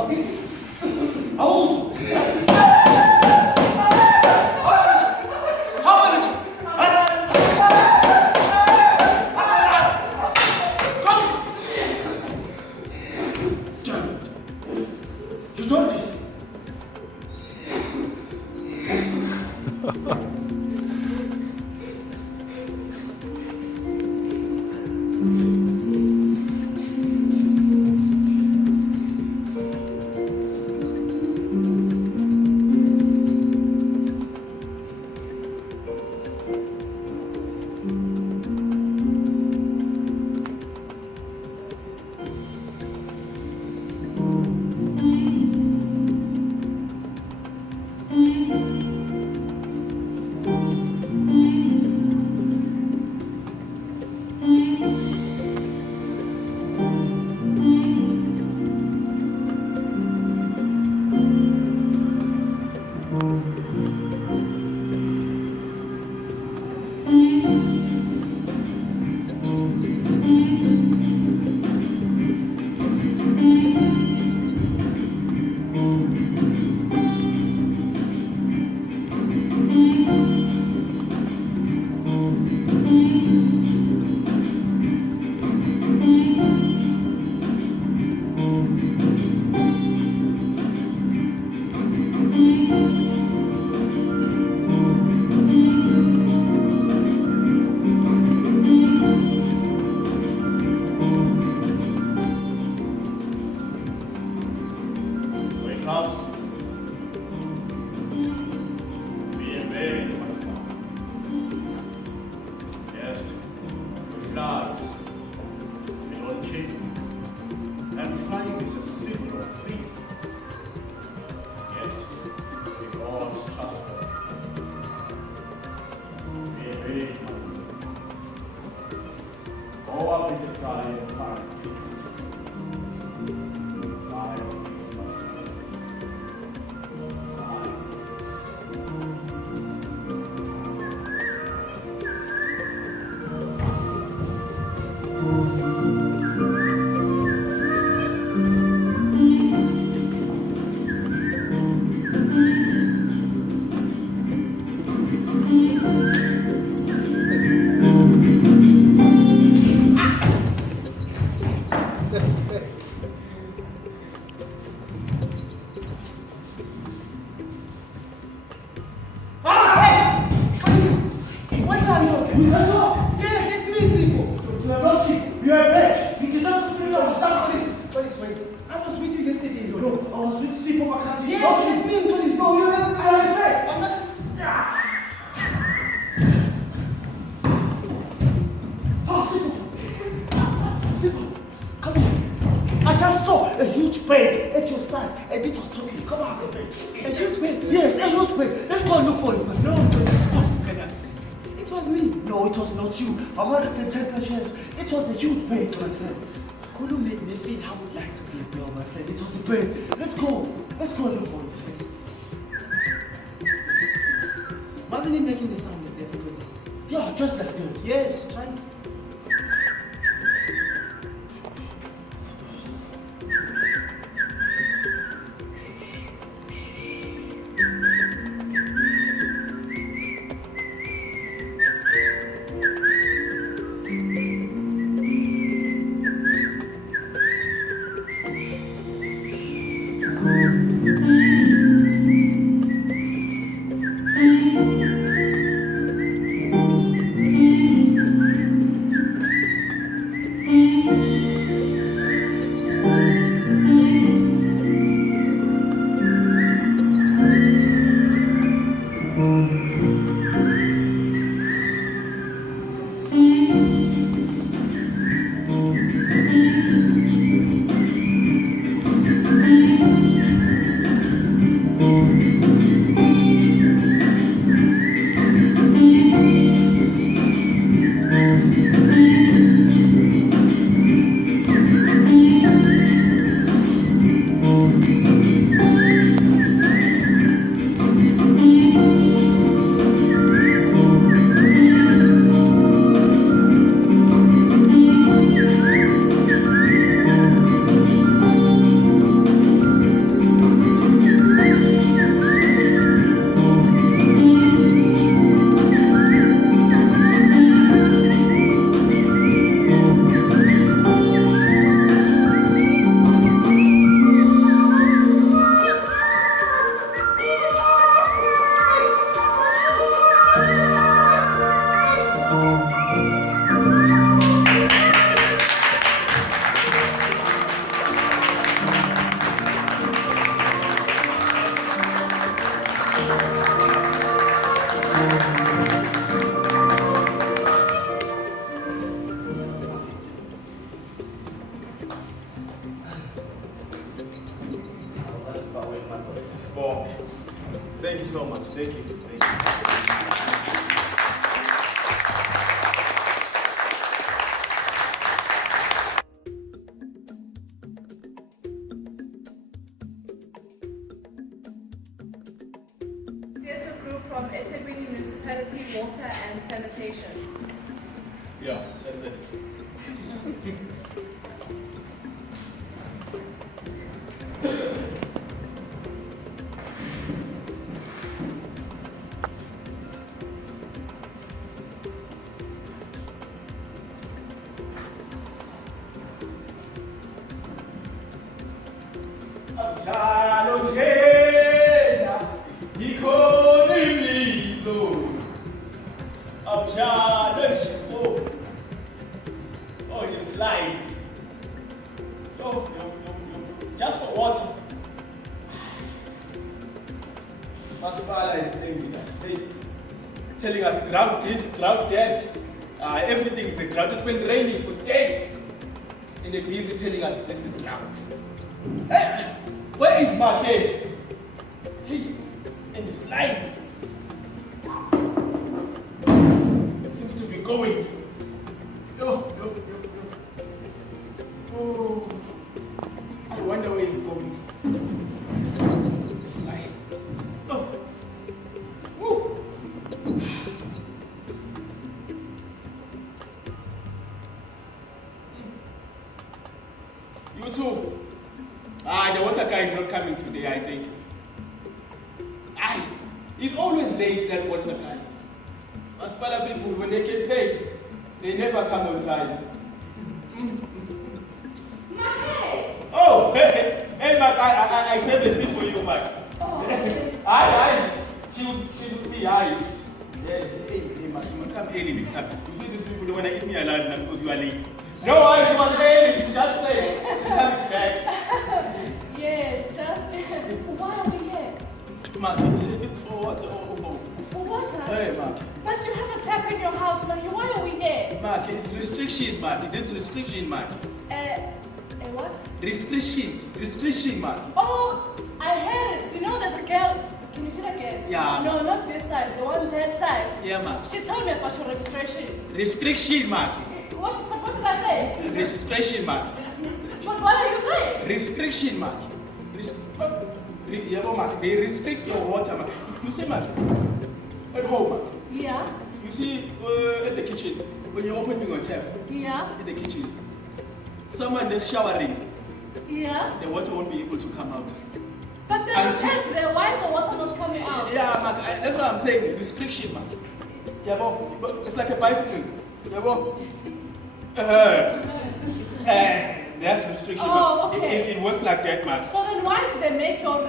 You don't listen. You can talk. Yes, it's me, Sipo. You are not sick. You are fresh. You deserve to feel your son. Police, wait. I was with you yesterday. No, I was with Sipo Makasi. Yes, it's me, police. No, you're not. I am fresh. I'm not. Come here. I just saw a huge bird at your side, and it was talking. Come out of it. A huge bird? Yes, a huge bird. Let's go and look for it. No, stop. It was me. No, it was not you. I wanted to tell the sheriff. It was a huge bird, my friend. Could you make me feel I would like to be a bird, my friend? It was a bird. Let's go. Let's go and look for it, please. Wasn't it making the sound like that, please? Yeah, just like that. Yes, right. Thank you so much. Thank you. Theatre group from Bremen Municipality, Water and Sanitation. Yeah, that's it. Oh, you slide. No. Just for water. Master Father is playing with us. Hey, telling us ground this, ground that. Everything is a ground. It's been raining for days. And they're busy telling us this is ground. Hey, where is my cave? Hey, and the slide. Seems to be going. No. Oh, I wonder where it's going. Slide. Oh. Woo. You too. The water guy is not coming today, I think. He's always late, that water guy. As Spala people, when they get paid, they never come on time. Oh, hey, Mac, I saved a seat for you, Mac. Oh, okay. She would be high. Hey, Mark, you must come early next time. You see these people, they want to eat me alive now because you are late. No, she was early. She just said she's coming back. Yes, just. Why are we here? Mark, it's for what? For water? Hey, Mark. But you have a tap in your house, Mark. Why are we here? Mark, it's restriction, Mark. It is restriction, Mark. What? Restriction, Mark. Oh, I heard it. You know there's a girl. Can you see that girl? Yeah. No, not this side. The one that side. Yeah, Mark. She told me about your registration. Restriction, Mark. What did I say? Registration, Mark. What are you saying? Restriction, Mark. Mark. They restrict your water, Mark. You see, Mark. At home, Mark. Yeah. You see, at the kitchen, when you're opening your tap. Yeah. In the kitchen. Someone is showering. Yeah. The water won't be able to come out. But there's a tap there. Why is the water not coming out? Yeah, Mark. That's what I'm saying. Restriction, Mark. Yeah, but it's like a bicycle. Yeah, that's restriction. Oh, okay. It works like that, Mark. So then why did they make your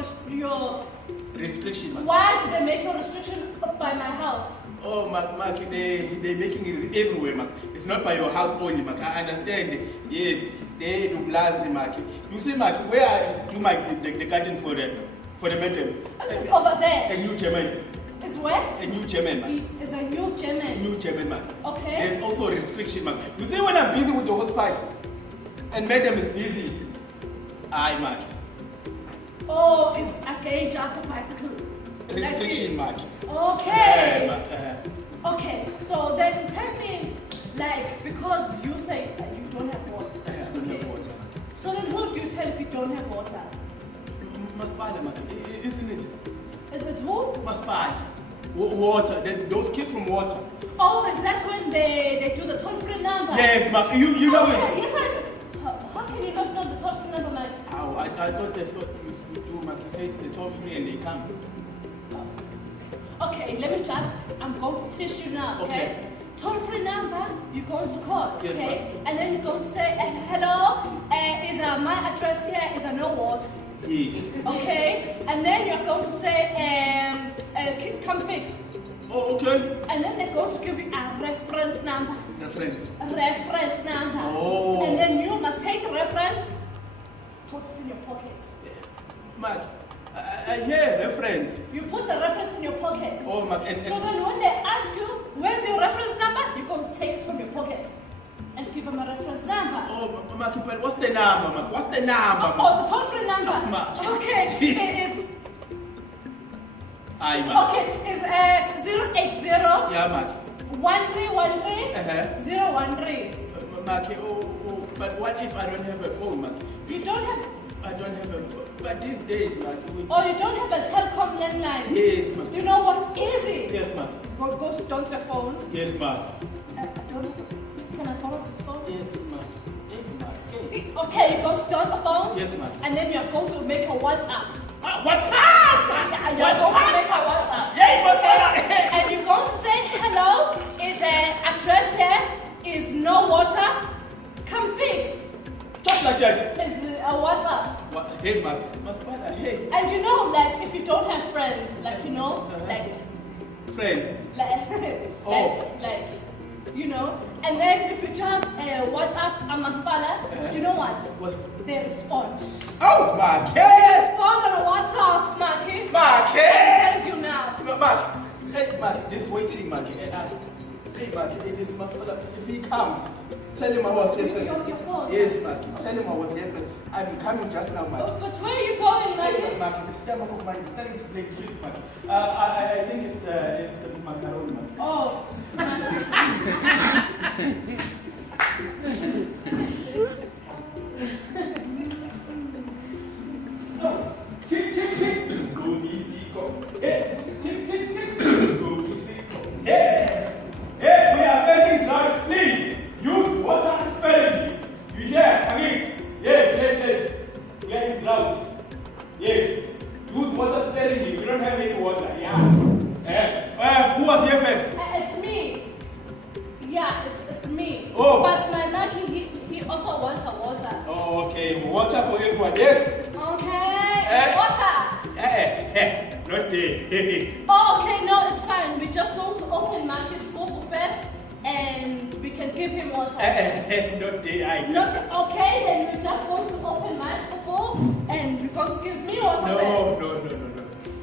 restriction, Mark? Why did they make your restriction by my house? Oh, Mark, they're making it everywhere, Mark. It's not by your house only, Mark. I understand. Yes, they do blast, Mark. You see, Mark, where I do the garden for the madam? It's over there. A new German. It's where? A new German, Mark. It's a new German. A new German, Mark. Okay. There's also a restriction, Mark. You see, when I'm busy with the hose pipe, and madam is busy, Mark. Oh, it's again just a bicycle. Restriction, Mark. Okay. Mark. Okay, so then tell me, like, because you say that you don't have water. I don't have water, Mark. So then who do you tell if you don't have water? You must buy them, Mark. Isn't it? Is who? Must buy. Water. Those kids from water. Oh, is that when they do the toll-free number? Yes, Mark. You know it. Yes, how can you not know the toll-free number, Mark? Oh, I thought that's what you do, Mark. You say they toll free and they come. Okay, I'm going to teach you now, okay? Toll-free number, you're going to call, yes, okay? And then you're going to say, hello, is my address here is a no water. Yes. Okay, and then you're going to say, come fix. Oh, okay. And then they're going to give you a reference number. Reference. A reference number. Oh. And then you must take the reference, put it in your pockets. Mark, I hear reference. You put the reference in your pocket. Oh, Mark. So then when they ask you, where's your reference number? You're going to take it from your pocket and give them a reference number. Oh, Mark, but what's the number, Mark? What's the number? Oh, the toll-free number. Oh, Mark. Okay, it is. Mark. Okay, it's 080. Yeah, Mark. 1313 013. Mark, but what if I don't have a phone, Mark? You don't have. I don't have a phone. But these days, Mark. Oh, you don't have a telecom landline? Yes, Mark. Do you know what's easy? Yes, Mark. Go to don't your phone. Yes, Mark. Can I borrow this phone? Yes, Mark. Hey, Mark. Hey. Okay, you go to don't the phone. Yes, Mark. And then you're going to make a WhatsApp. WhatsApp! You're going to make a WhatsApp. Yeah, okay? And you're going to say, hello, is address here, is no water, come fix. Just like that. It's a WhatsApp. Hey, Mark. Hey. And you know, like, if you don't have friends, like, you know, like... Friends? Like, you know, and then if you just WhatsApp a Maspala, do you know what? They respond. Oh, Mark! They respond on WhatsApp, Marky. Mark! Thank you now. Mark! Hey, Mark, just waiting, Mark. Hey, Mark, this Maspala, if he comes, tell him I was here first. Your phone? Yes, Mark. Tell him I was here first. I'm coming just now, Mark. But where are you going, Marky? Hey, Mark, it's starting to play tricks, Mark. I think it's the macaroni, Mark. Oh. No. Tick. Go easy, go. Hey. Tick. Go easy, go. Hey, we are facing God. Please, use water sparingly. You hear? I mean, yes. We are in drought. Yes. Use water sparingly. We don't have any water. Yeah. him water. Not day, I. Not okay, then we're just going to open my store and you're going to give me water. No.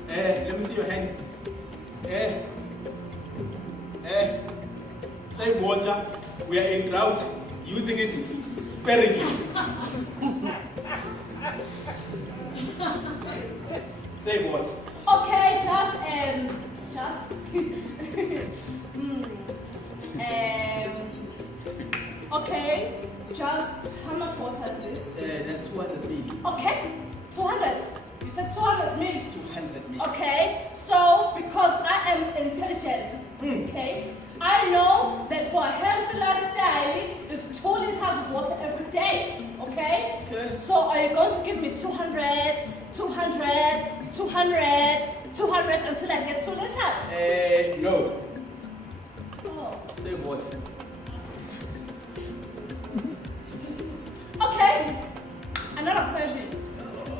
Let me see your hand. Save water. We are en route, using it sparingly. Save water. Okay, okay, just how much water is this? That's 200 ml. Okay, 200. You said 200 ml. 200 ml. Okay, so because I am intelligent, okay, I know that for a healthy lifestyle, it's 2 liters of water every day. Okay? So are you going to give me 200, 200, 200, 200 until I get 2 liters? No. Oh. Save water. Okay. Another question.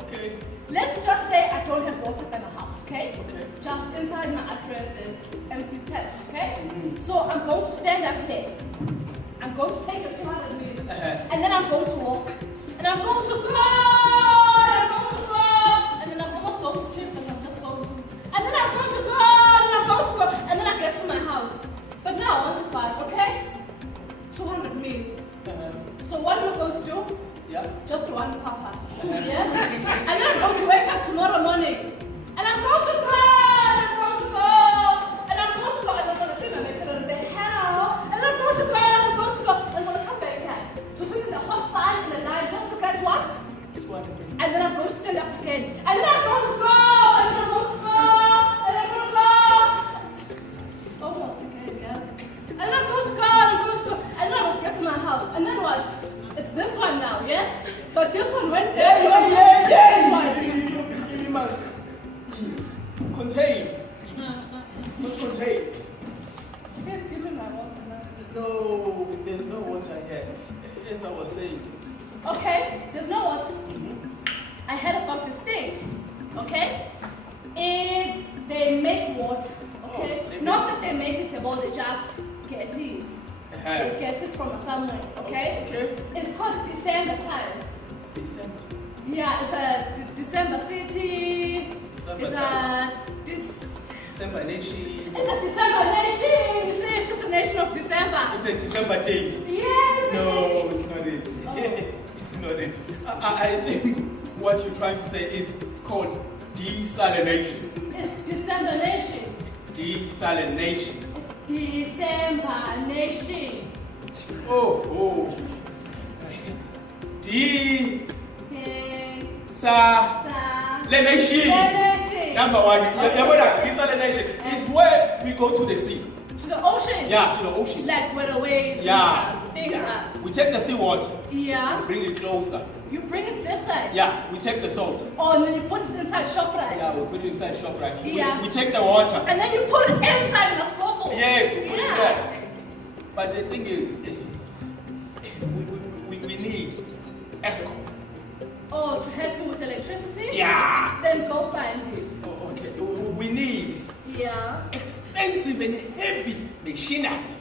Okay. Let's just say I don't have water in the house, okay? Okay. Just inside my address is empty taps, okay? So I'm going to stand up here. I'm going to take the 200 minutes. And then I'm going to walk. And I'm going to go. And then I'm almost going to trip because I'm just going to. And then I'm going to go. And then I get to my house. But now I want to buy, okay? 200 mil. So what am I going to do? Yeah. Just one papa. Yeah? And then I'm going to wake up tomorrow morning. And I'm going to go. And I'm going to go. And I'm going to go. And I'm going to sit and make it and say, hello. And I'm going to go. And I'm going to go. And I'm going to come back here to sit in the hot sun in the night just to get what? And then I'm going to stand up again. And then I'm going to go. And then I'm going to go. And then I'm going to go. Almost again, yes. And then I'm going to go. And I'm going to go. And then I must get to my house. And then what? It's this one now, yes? But this one went there. You must contain. Must contain. Please give me my water now. No, there's no water here. As I was saying. Okay, there's no water. I heard about this thing. Okay? If they make water, okay? Not that they make it about, they just get it. They get it from somewhere, okay? It's called December time. December. Yeah, it's a December city. December it's time. December nation. It's a December nation. You see, it's just a nation of December. It's a December day. Yes. No, it's not it. It's not it. I think what you're trying to say is called desalination. It's December nation. Desalination. December nation. Oh. Desalination. Number one. Desalination is where we go to the sea. To the ocean? Yeah, to the ocean. Like where the waves things are. We take the seawater. Yeah. Bring it closer. You bring it this side? Yeah, we take the salt. Oh, and then you put it inside ShopRite? Yeah, we put it inside ShopRite. Yeah. We take the water. And then you put it inside the scoreboard? Yes, we put it there. But the thing is, we need ESCOM. Oh, to help you with electricity? Yeah. Then go find it. Oh, okay. We need expensive and heavy machinery.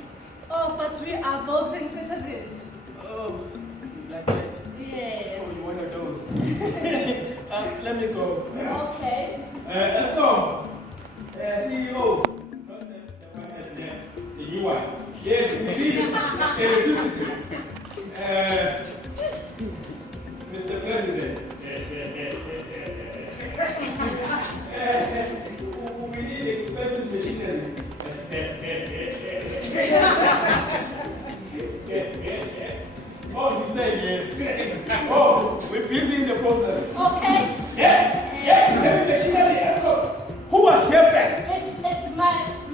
Oh, but we are voting citizens. Oh, like that? Yes. Oh, you're one of those. Let me go. Okay. Let's go. CEO. Not the one at the end. The UI. Yes, we need electricity. Mr. President. We need expensive machinery. Oh, he said yes. Oh, we're busy in the process. Okay. Yeah, machinery, let's go. Who was here first?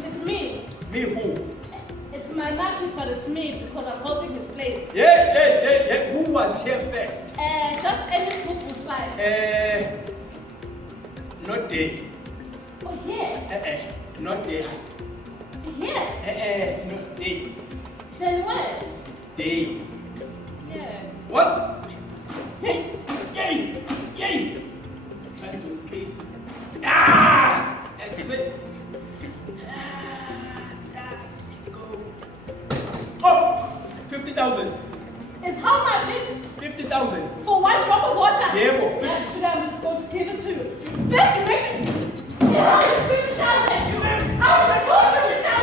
It's me. Me who? It's my market, but it's me because I'm holding his place. Yeah. Who was here first? Just any scoop was fine. Not day. Oh, yeah. Not day. Yeah. Not day. Then what? Day. Yeah. What? Yay! He's trying to escape. That's it. Let's go. Oh! 50,000 50,000. Is how much? 50,000. For one drop of water? Yebo. Yes, today I'm just going to give it to you. First, you make it. How much is 50,000? How much is 50,000?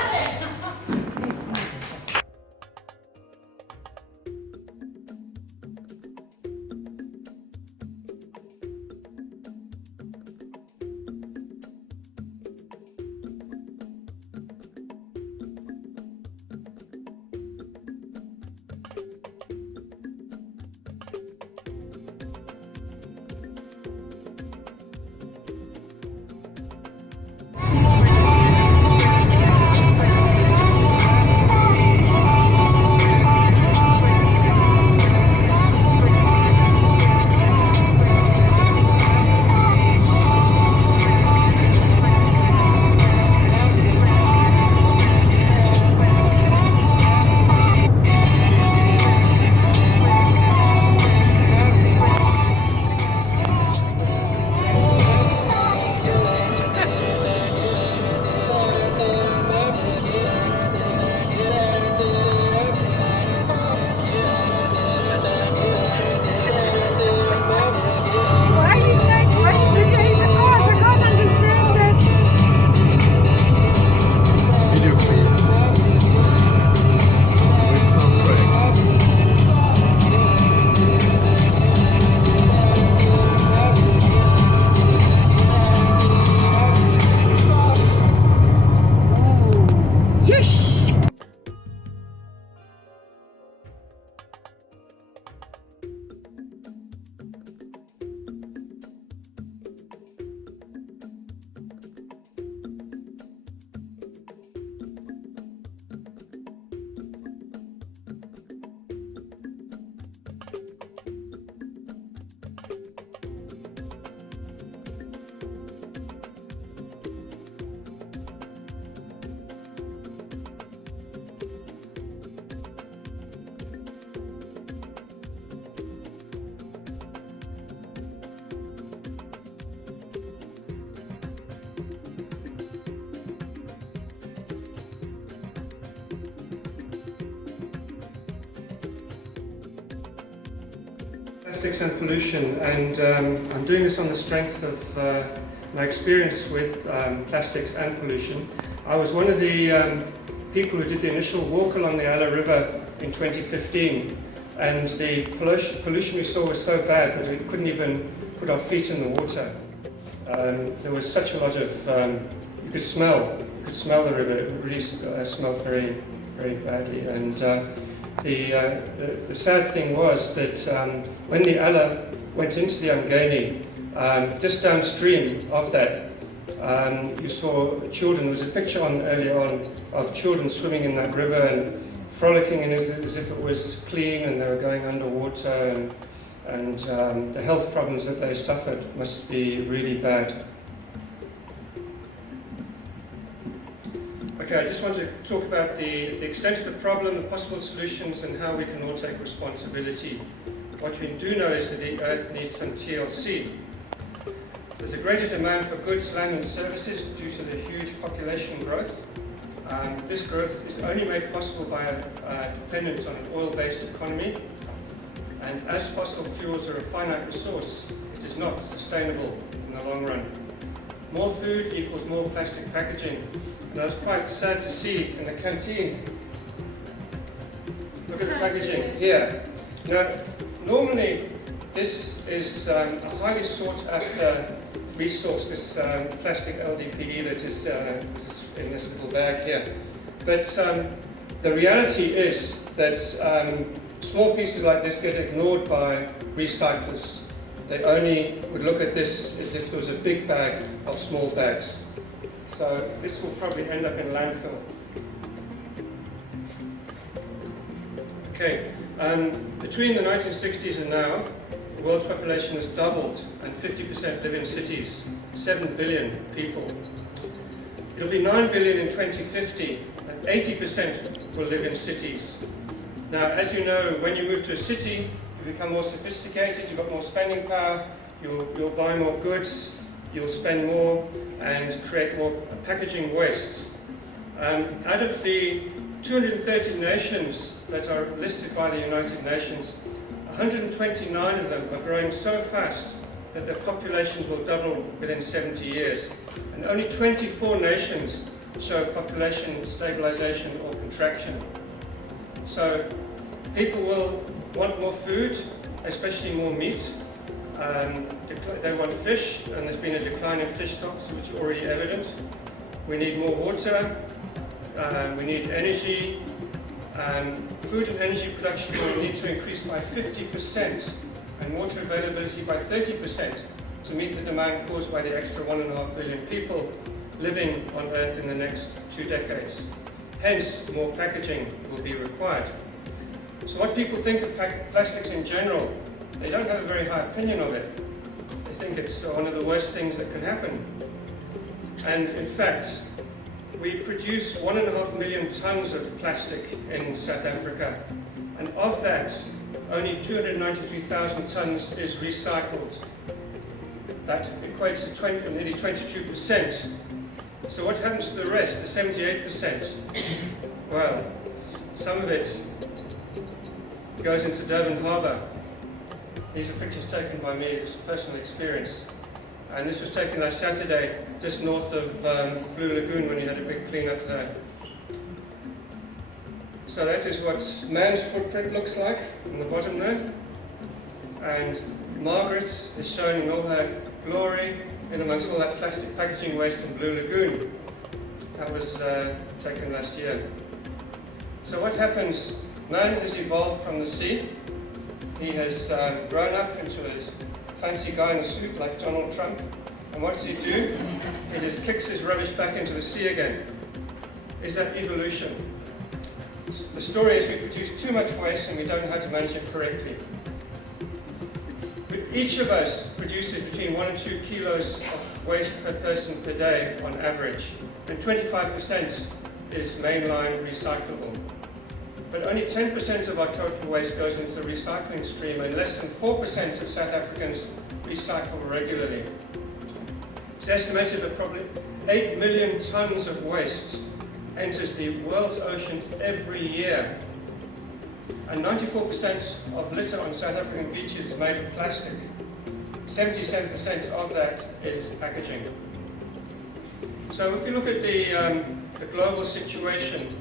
Plastics and pollution, and I'm doing this on the strength of my experience with plastics and pollution. I was one of the people who did the initial walk along the Heila River in 2015, and the pollution we saw was so bad that we couldn't even put our feet in the water. There was such a lot of, you could smell the river. It really smelled very, very badly. And the sad thing was that when the Heila went into the Umgeni, just downstream of that, you saw children. There was a picture earlier on of children swimming in that river and frolicking in as if it was clean, and they were going underwater, and the health problems that they suffered must be really bad. Okay, I just want to talk about the extent of the problem, the possible solutions, and how we can all take responsibility. What we do know is that the Earth needs some TLC. There's a greater demand for goods, land and services due to the huge population growth. This growth is only made possible by a dependence on an oil-based economy. And as fossil fuels are a finite resource, it is not sustainable in the long run. More food equals more plastic packaging. And I was quite sad to see in the canteen. Look at the packaging here. Now, normally this is a highly sought after resource, this plastic LDPE that is in this little bag here. But the reality is that small pieces like this get ignored by recyclers. They only would look at this as if there was a big bag of small bags. So this will probably end up in landfill. Okay, between the 1960s and now, the world's population has doubled and 50% live in cities, 7 billion people. It'll be 9 billion in 2050 and 80% will live in cities. Now, as you know, when you move to a city, you become more sophisticated, you've got more spending power, you'll buy more goods, you'll spend more and create more packaging waste. Out of the 230 nations that are listed by the United Nations, 129 of them are growing so fast that their populations will double within 70 years. And only 24 nations show population stabilization or contraction. So people will want more food, especially more meat. They want fish, and there's been a decline in fish stocks, which is already evident. We need more water, we need energy. Food and energy production will need to increase by 50% and water availability by 30% to meet the demand caused by the extra 1.5 billion people living on Earth in the next 2 decades. Hence, more packaging will be required. So what people think of plastics in general, they don't have a very high opinion of it. They think it's one of the worst things that can happen. And in fact, we produce 1.5 million tons of plastic in South Africa, and of that, only 293,000 tons is recycled. That equates to nearly 22%. So what happens to the rest, the 78%? Well, some of it goes into Durban Harbour. These are pictures taken by me, it's personal experience. And this was taken last Saturday, just north of Blue Lagoon, when we had a big clean-up there. So that is what man's footprint looks like on the bottom there. And Margaret is shown in all her glory in amongst all that plastic packaging waste in Blue Lagoon. That was taken last year. So what happens? Man has evolved from the sea. He has grown up into a fancy guy in a suit like Donald Trump. And what does he do? He just kicks his rubbish back into the sea again. Is that evolution? The story is we produce too much waste and we don't know how to manage it correctly. Each of us produces between 1 and 2 kilos of waste per person per day on average. And 25% is mainline recyclable. But only 10% of our total waste goes into the recycling stream, and less than 4% of South Africans recycle regularly. It's estimated that probably 8 million tons of waste enters the world's oceans every year. And 94% of litter on South African beaches is made of plastic. 77% of that is packaging. So if you look at the global situation,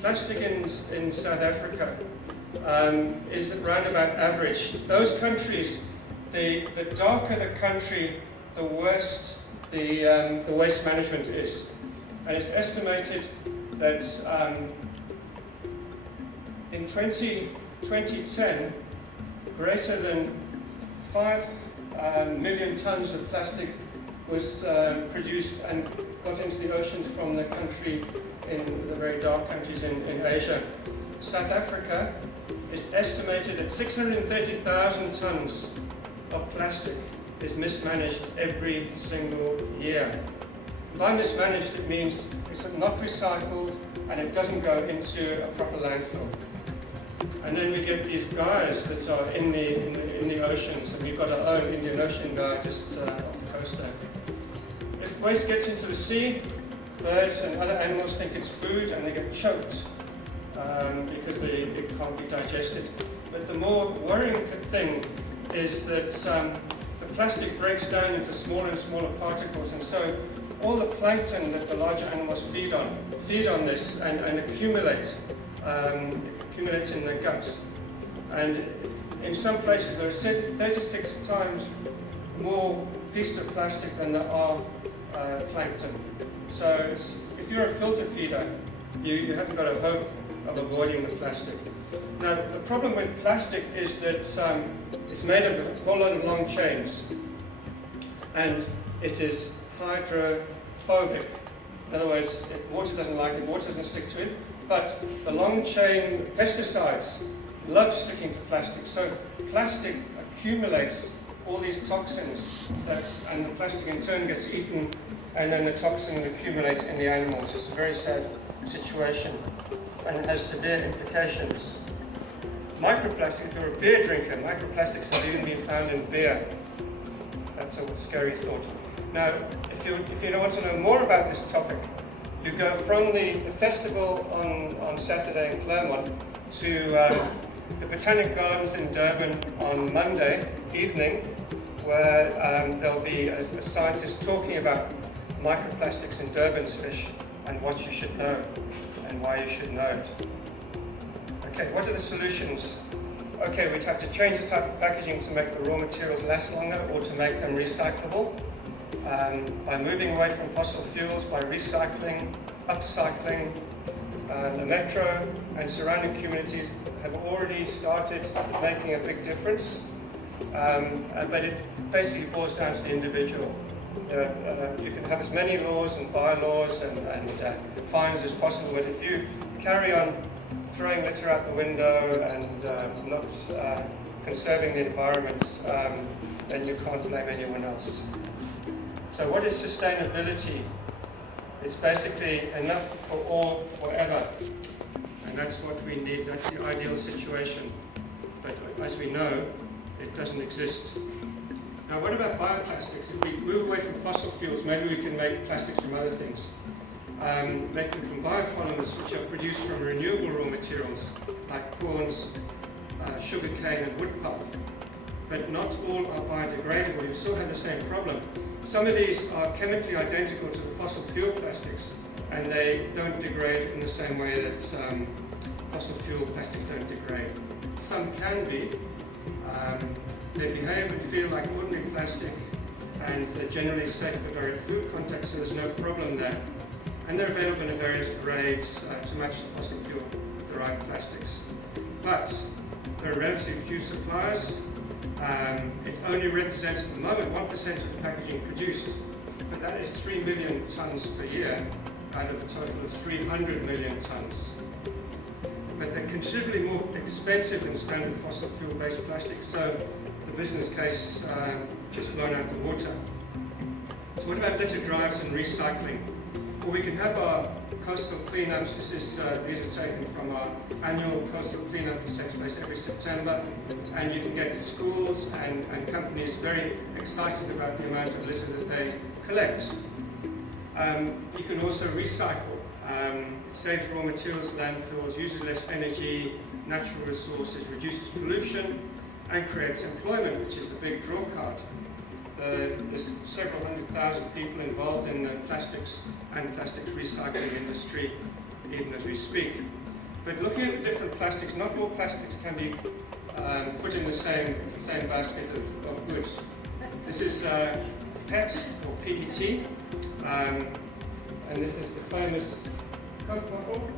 plastic in South Africa is around about average. Those countries, the darker the country, the worse the waste management is. And it's estimated that in 2010, greater than 5 million tons of plastic was produced and got into the oceans from the country in the very dark countries in Asia. South Africa, it's estimated that 630,000 tons of plastic is mismanaged every single year. By mismanaged, it means it's not recycled and it doesn't go into a proper landfill. And then we get these guys that are in the oceans, and we've got our own Indian Ocean guy just off the coast there. If waste gets into the sea, birds and other animals think it's food and they get choked because it can't be digested. But the more worrying thing is that the plastic breaks down into smaller and smaller particles, and so all the plankton that the larger animals feed on this and accumulate in the gut. And in some places there are 36 times more pieces of plastic than there are plankton. So if you're a filter feeder, you haven't got a hope of avoiding the plastic. Now, the problem with plastic is that it's made of a whole lot of long chains, and it is hydrophobic. In other words, water doesn't like it, water doesn't stick to it, but the long chain pesticides love sticking to plastic. So plastic accumulates all these toxins, and the plastic in turn gets eaten, and then the toxin accumulates in the animals. It's a very sad situation, and it has severe implications. Microplastics, if you're a beer drinker, microplastics have even been found in beer. That's a scary thought. Now, if you want to know more about this topic, You go from the festival on Saturday in Claremont to the Botanic Gardens in Durban on Monday evening, where there'll be a scientist talking about microplastics in Durban's fish and what you should know and why you should know it. Okay, what are the solutions? Okay, we'd have to change the type of packaging to make the raw materials last longer or to make them recyclable. By moving away from fossil fuels, by recycling, upcycling. The metro and surrounding communities have already started making a big difference, but it basically boils down to the individual. You can have as many laws and bylaws and fines as possible, but if you carry on throwing litter out the window and not conserving the environment, then you can't blame anyone else. So what is sustainability? It's basically enough for all forever. And that's what we need, that's the ideal situation. But as we know, it doesn't exist. Now what about bioplastics? If we move away from fossil fuels, maybe we can make plastics from other things. Make them from biopolymers, which are produced from renewable raw materials, like corns, sugarcane and wood pulp. But not all are biodegradable. You still have the same problem. Some of these are chemically identical to the fossil fuel plastics, and they don't degrade in the same way that fossil fuel plastics don't degrade. Some can be. They behave and feel like ordinary plastic, and they're generally safe for direct food contact, so there's no problem there. And they're available in various grades to match the fossil fuel derived plastics. But there are relatively few suppliers. It only represents at the moment 1% of the packaging produced, but that is 3 million tons per year out of a total of 300 million tons. But they're considerably more expensive than standard fossil fuel-based plastics, so the business case is blown out the water. So what about litter drives and recycling? Well, we can have our coastal cleanups. These are taken from our annual coastal cleanup, which takes place every September, and you can get schools and companies very excited about the amount of litter that they collect. You can also recycle. It saves raw materials, landfills, uses less energy, natural resources, reduces pollution, and creates employment, which is the big draw card. There's several 100,000 people involved in the plastics and plastics recycling industry, even as we speak. But looking at the different plastics, not all plastics can be put in the same basket of goods. This is PET or PET, and this is the famous Coke bottle.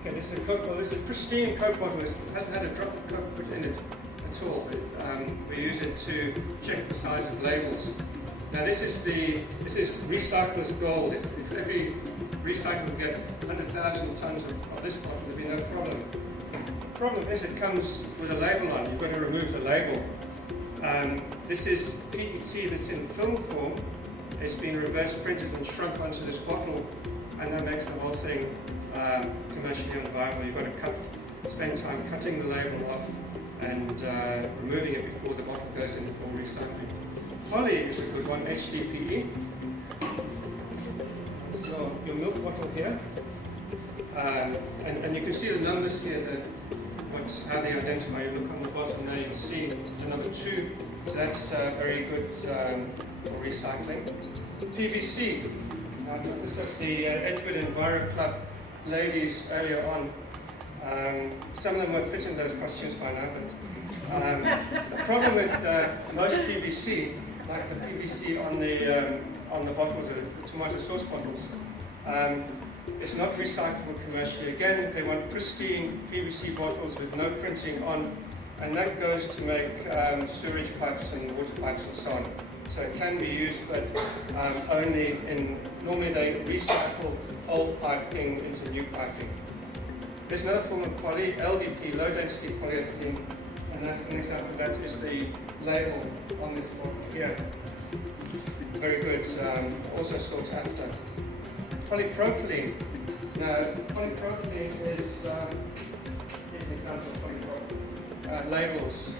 Okay, this is a Coke bottle. This is a pristine Coke bottle. It hasn't had a drop of Coke put in it at all. We use it to check the size of labels. Now this is recycler's gold. If every recycler would get 100,000 tons of this bottle, there'd be no problem. The problem is it comes with a label on. You've got to remove the label. This is PET that's in film form. It's been reverse printed and shrunk onto this bottle, and that makes the whole thing commercially unviable. You've got to spend time cutting the label off and removing it before the bottle goes in for recycling. Poly is a good one, HDPE. So your milk bottle here, and you can see the numbers here, how they identify. You look on the bottom there, you can see the number 2, so that's very good for recycling. PVC, I took this off the Edgewood Enviro Club ladies earlier on. Some of them won't fit in those costumes by now, but the problem with most PVC, like the PVC on the bottles, the tomato sauce bottles, it's not recyclable commercially. Again, they want pristine PVC bottles with no printing on, and that goes to make sewage pipes and water pipes and so on. So it can be used, but only normally they recycle old piping into new piping. There's another form of poly, LDP, low density polyethylene, and an example of that is the label on this bottle here. Very good, also sought after. Polypropylene. Now, polypropylene is an example of polypropylene. Labels,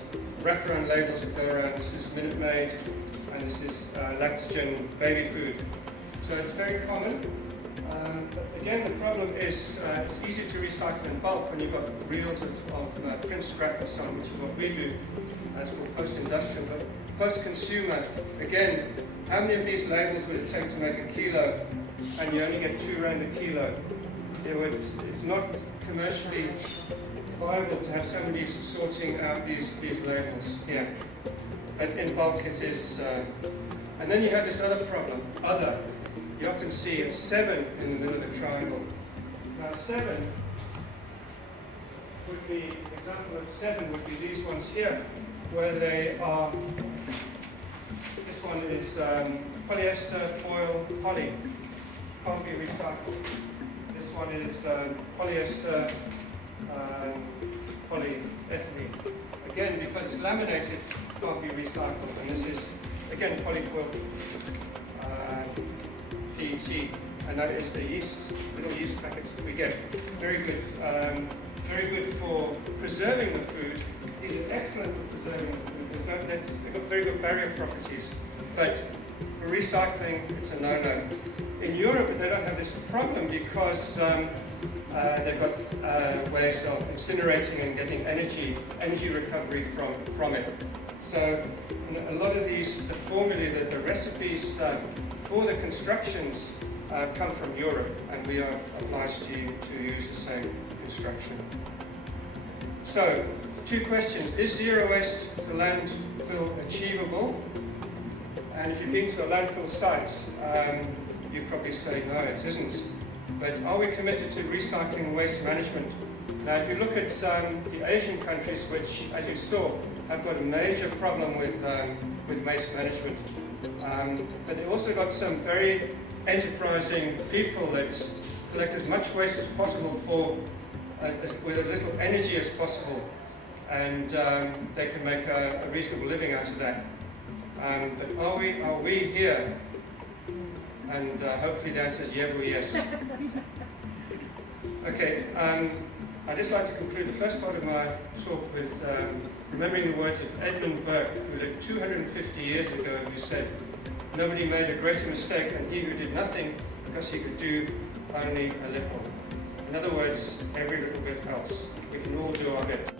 wraparound labels that go around. This is Minute Maid, and this is Lactogen baby food. So it's very common. But again, the problem is it's easy to recycle in bulk when you've got reels of print scrap or something, which is what we do. That's called post-industrial. But post-consumer, again, how many of these labels would it take to make a kilo, and you only get R2 a kilo? It's not commercially viable to have somebody sorting out these labels here. But in bulk it is. And then you have this other problem, other. You often see a 7 in the middle of a triangle. Now 7 would be, an example of 7 would be these ones here, where they are, this one is polyester, foil, poly, can't be recycled. This one is polyester, polyethylene. Again, because it's laminated, can't be recycled. And this is, again, polyfoil PET, and that is the yeast, little yeast packets that we get. Very good for preserving the food. These are excellent for preserving the food. They've got very good barrier properties. But for recycling, it's a no-no. In Europe, they don't have this problem because they've got ways of incinerating and getting energy recovery from it. So a lot of these, the formulae, the recipes for the constructions come from Europe, and we are obliged to use the same construction. So, 2 questions. Is zero waste to landfill achievable? And if you've been to a landfill site, you'd probably say no, it isn't. But are we committed to recycling waste management? Now, if you look at the Asian countries, which, as you saw, have got a major problem with waste management, but they've also got some very enterprising people that collect as much waste as possible with as little energy as possible, and they can make a reasonable living out of that. But are we here? And hopefully the answer is yeah or yes. Okay, I'd just like to conclude the first part of my talk with remembering the words of Edmund Burke, who lived 250 years ago, who said, "Nobody made a greater mistake than he who did nothing because he could do only a little." In other words, every little bit helps. We can all do our bit.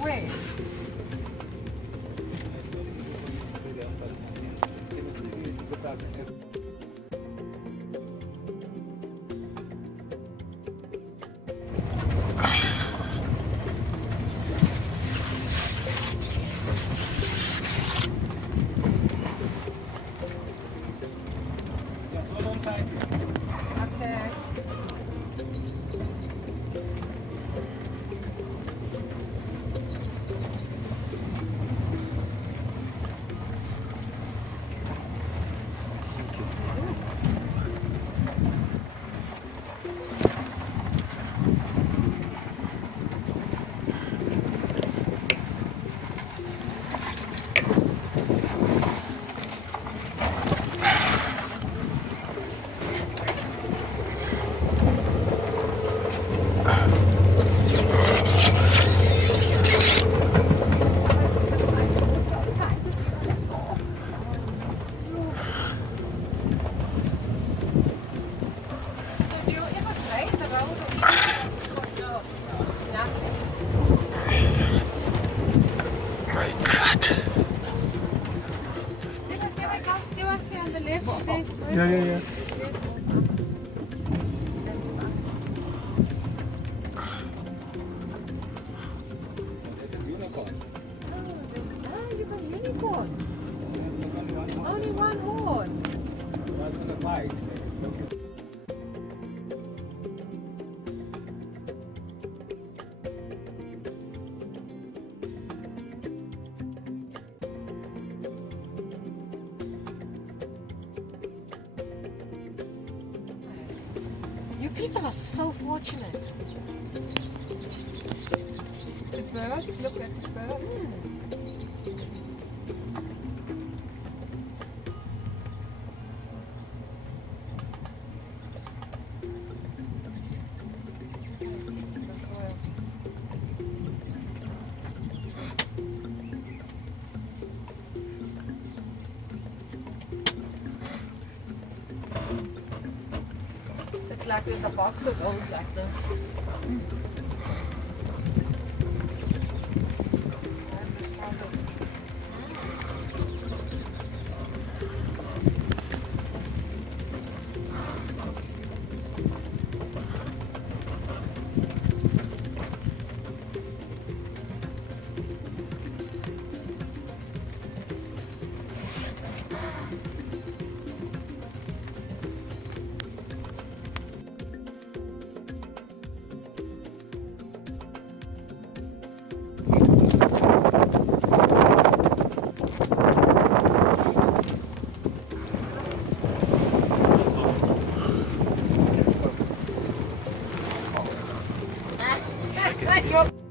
Where? Okay. Yeah. This is unicorn. Oh, you got unicorn. Only one horn. One's gonna fight. You people are so fortunate. The birds, look at the birds. It's like in the box it goes like this. You're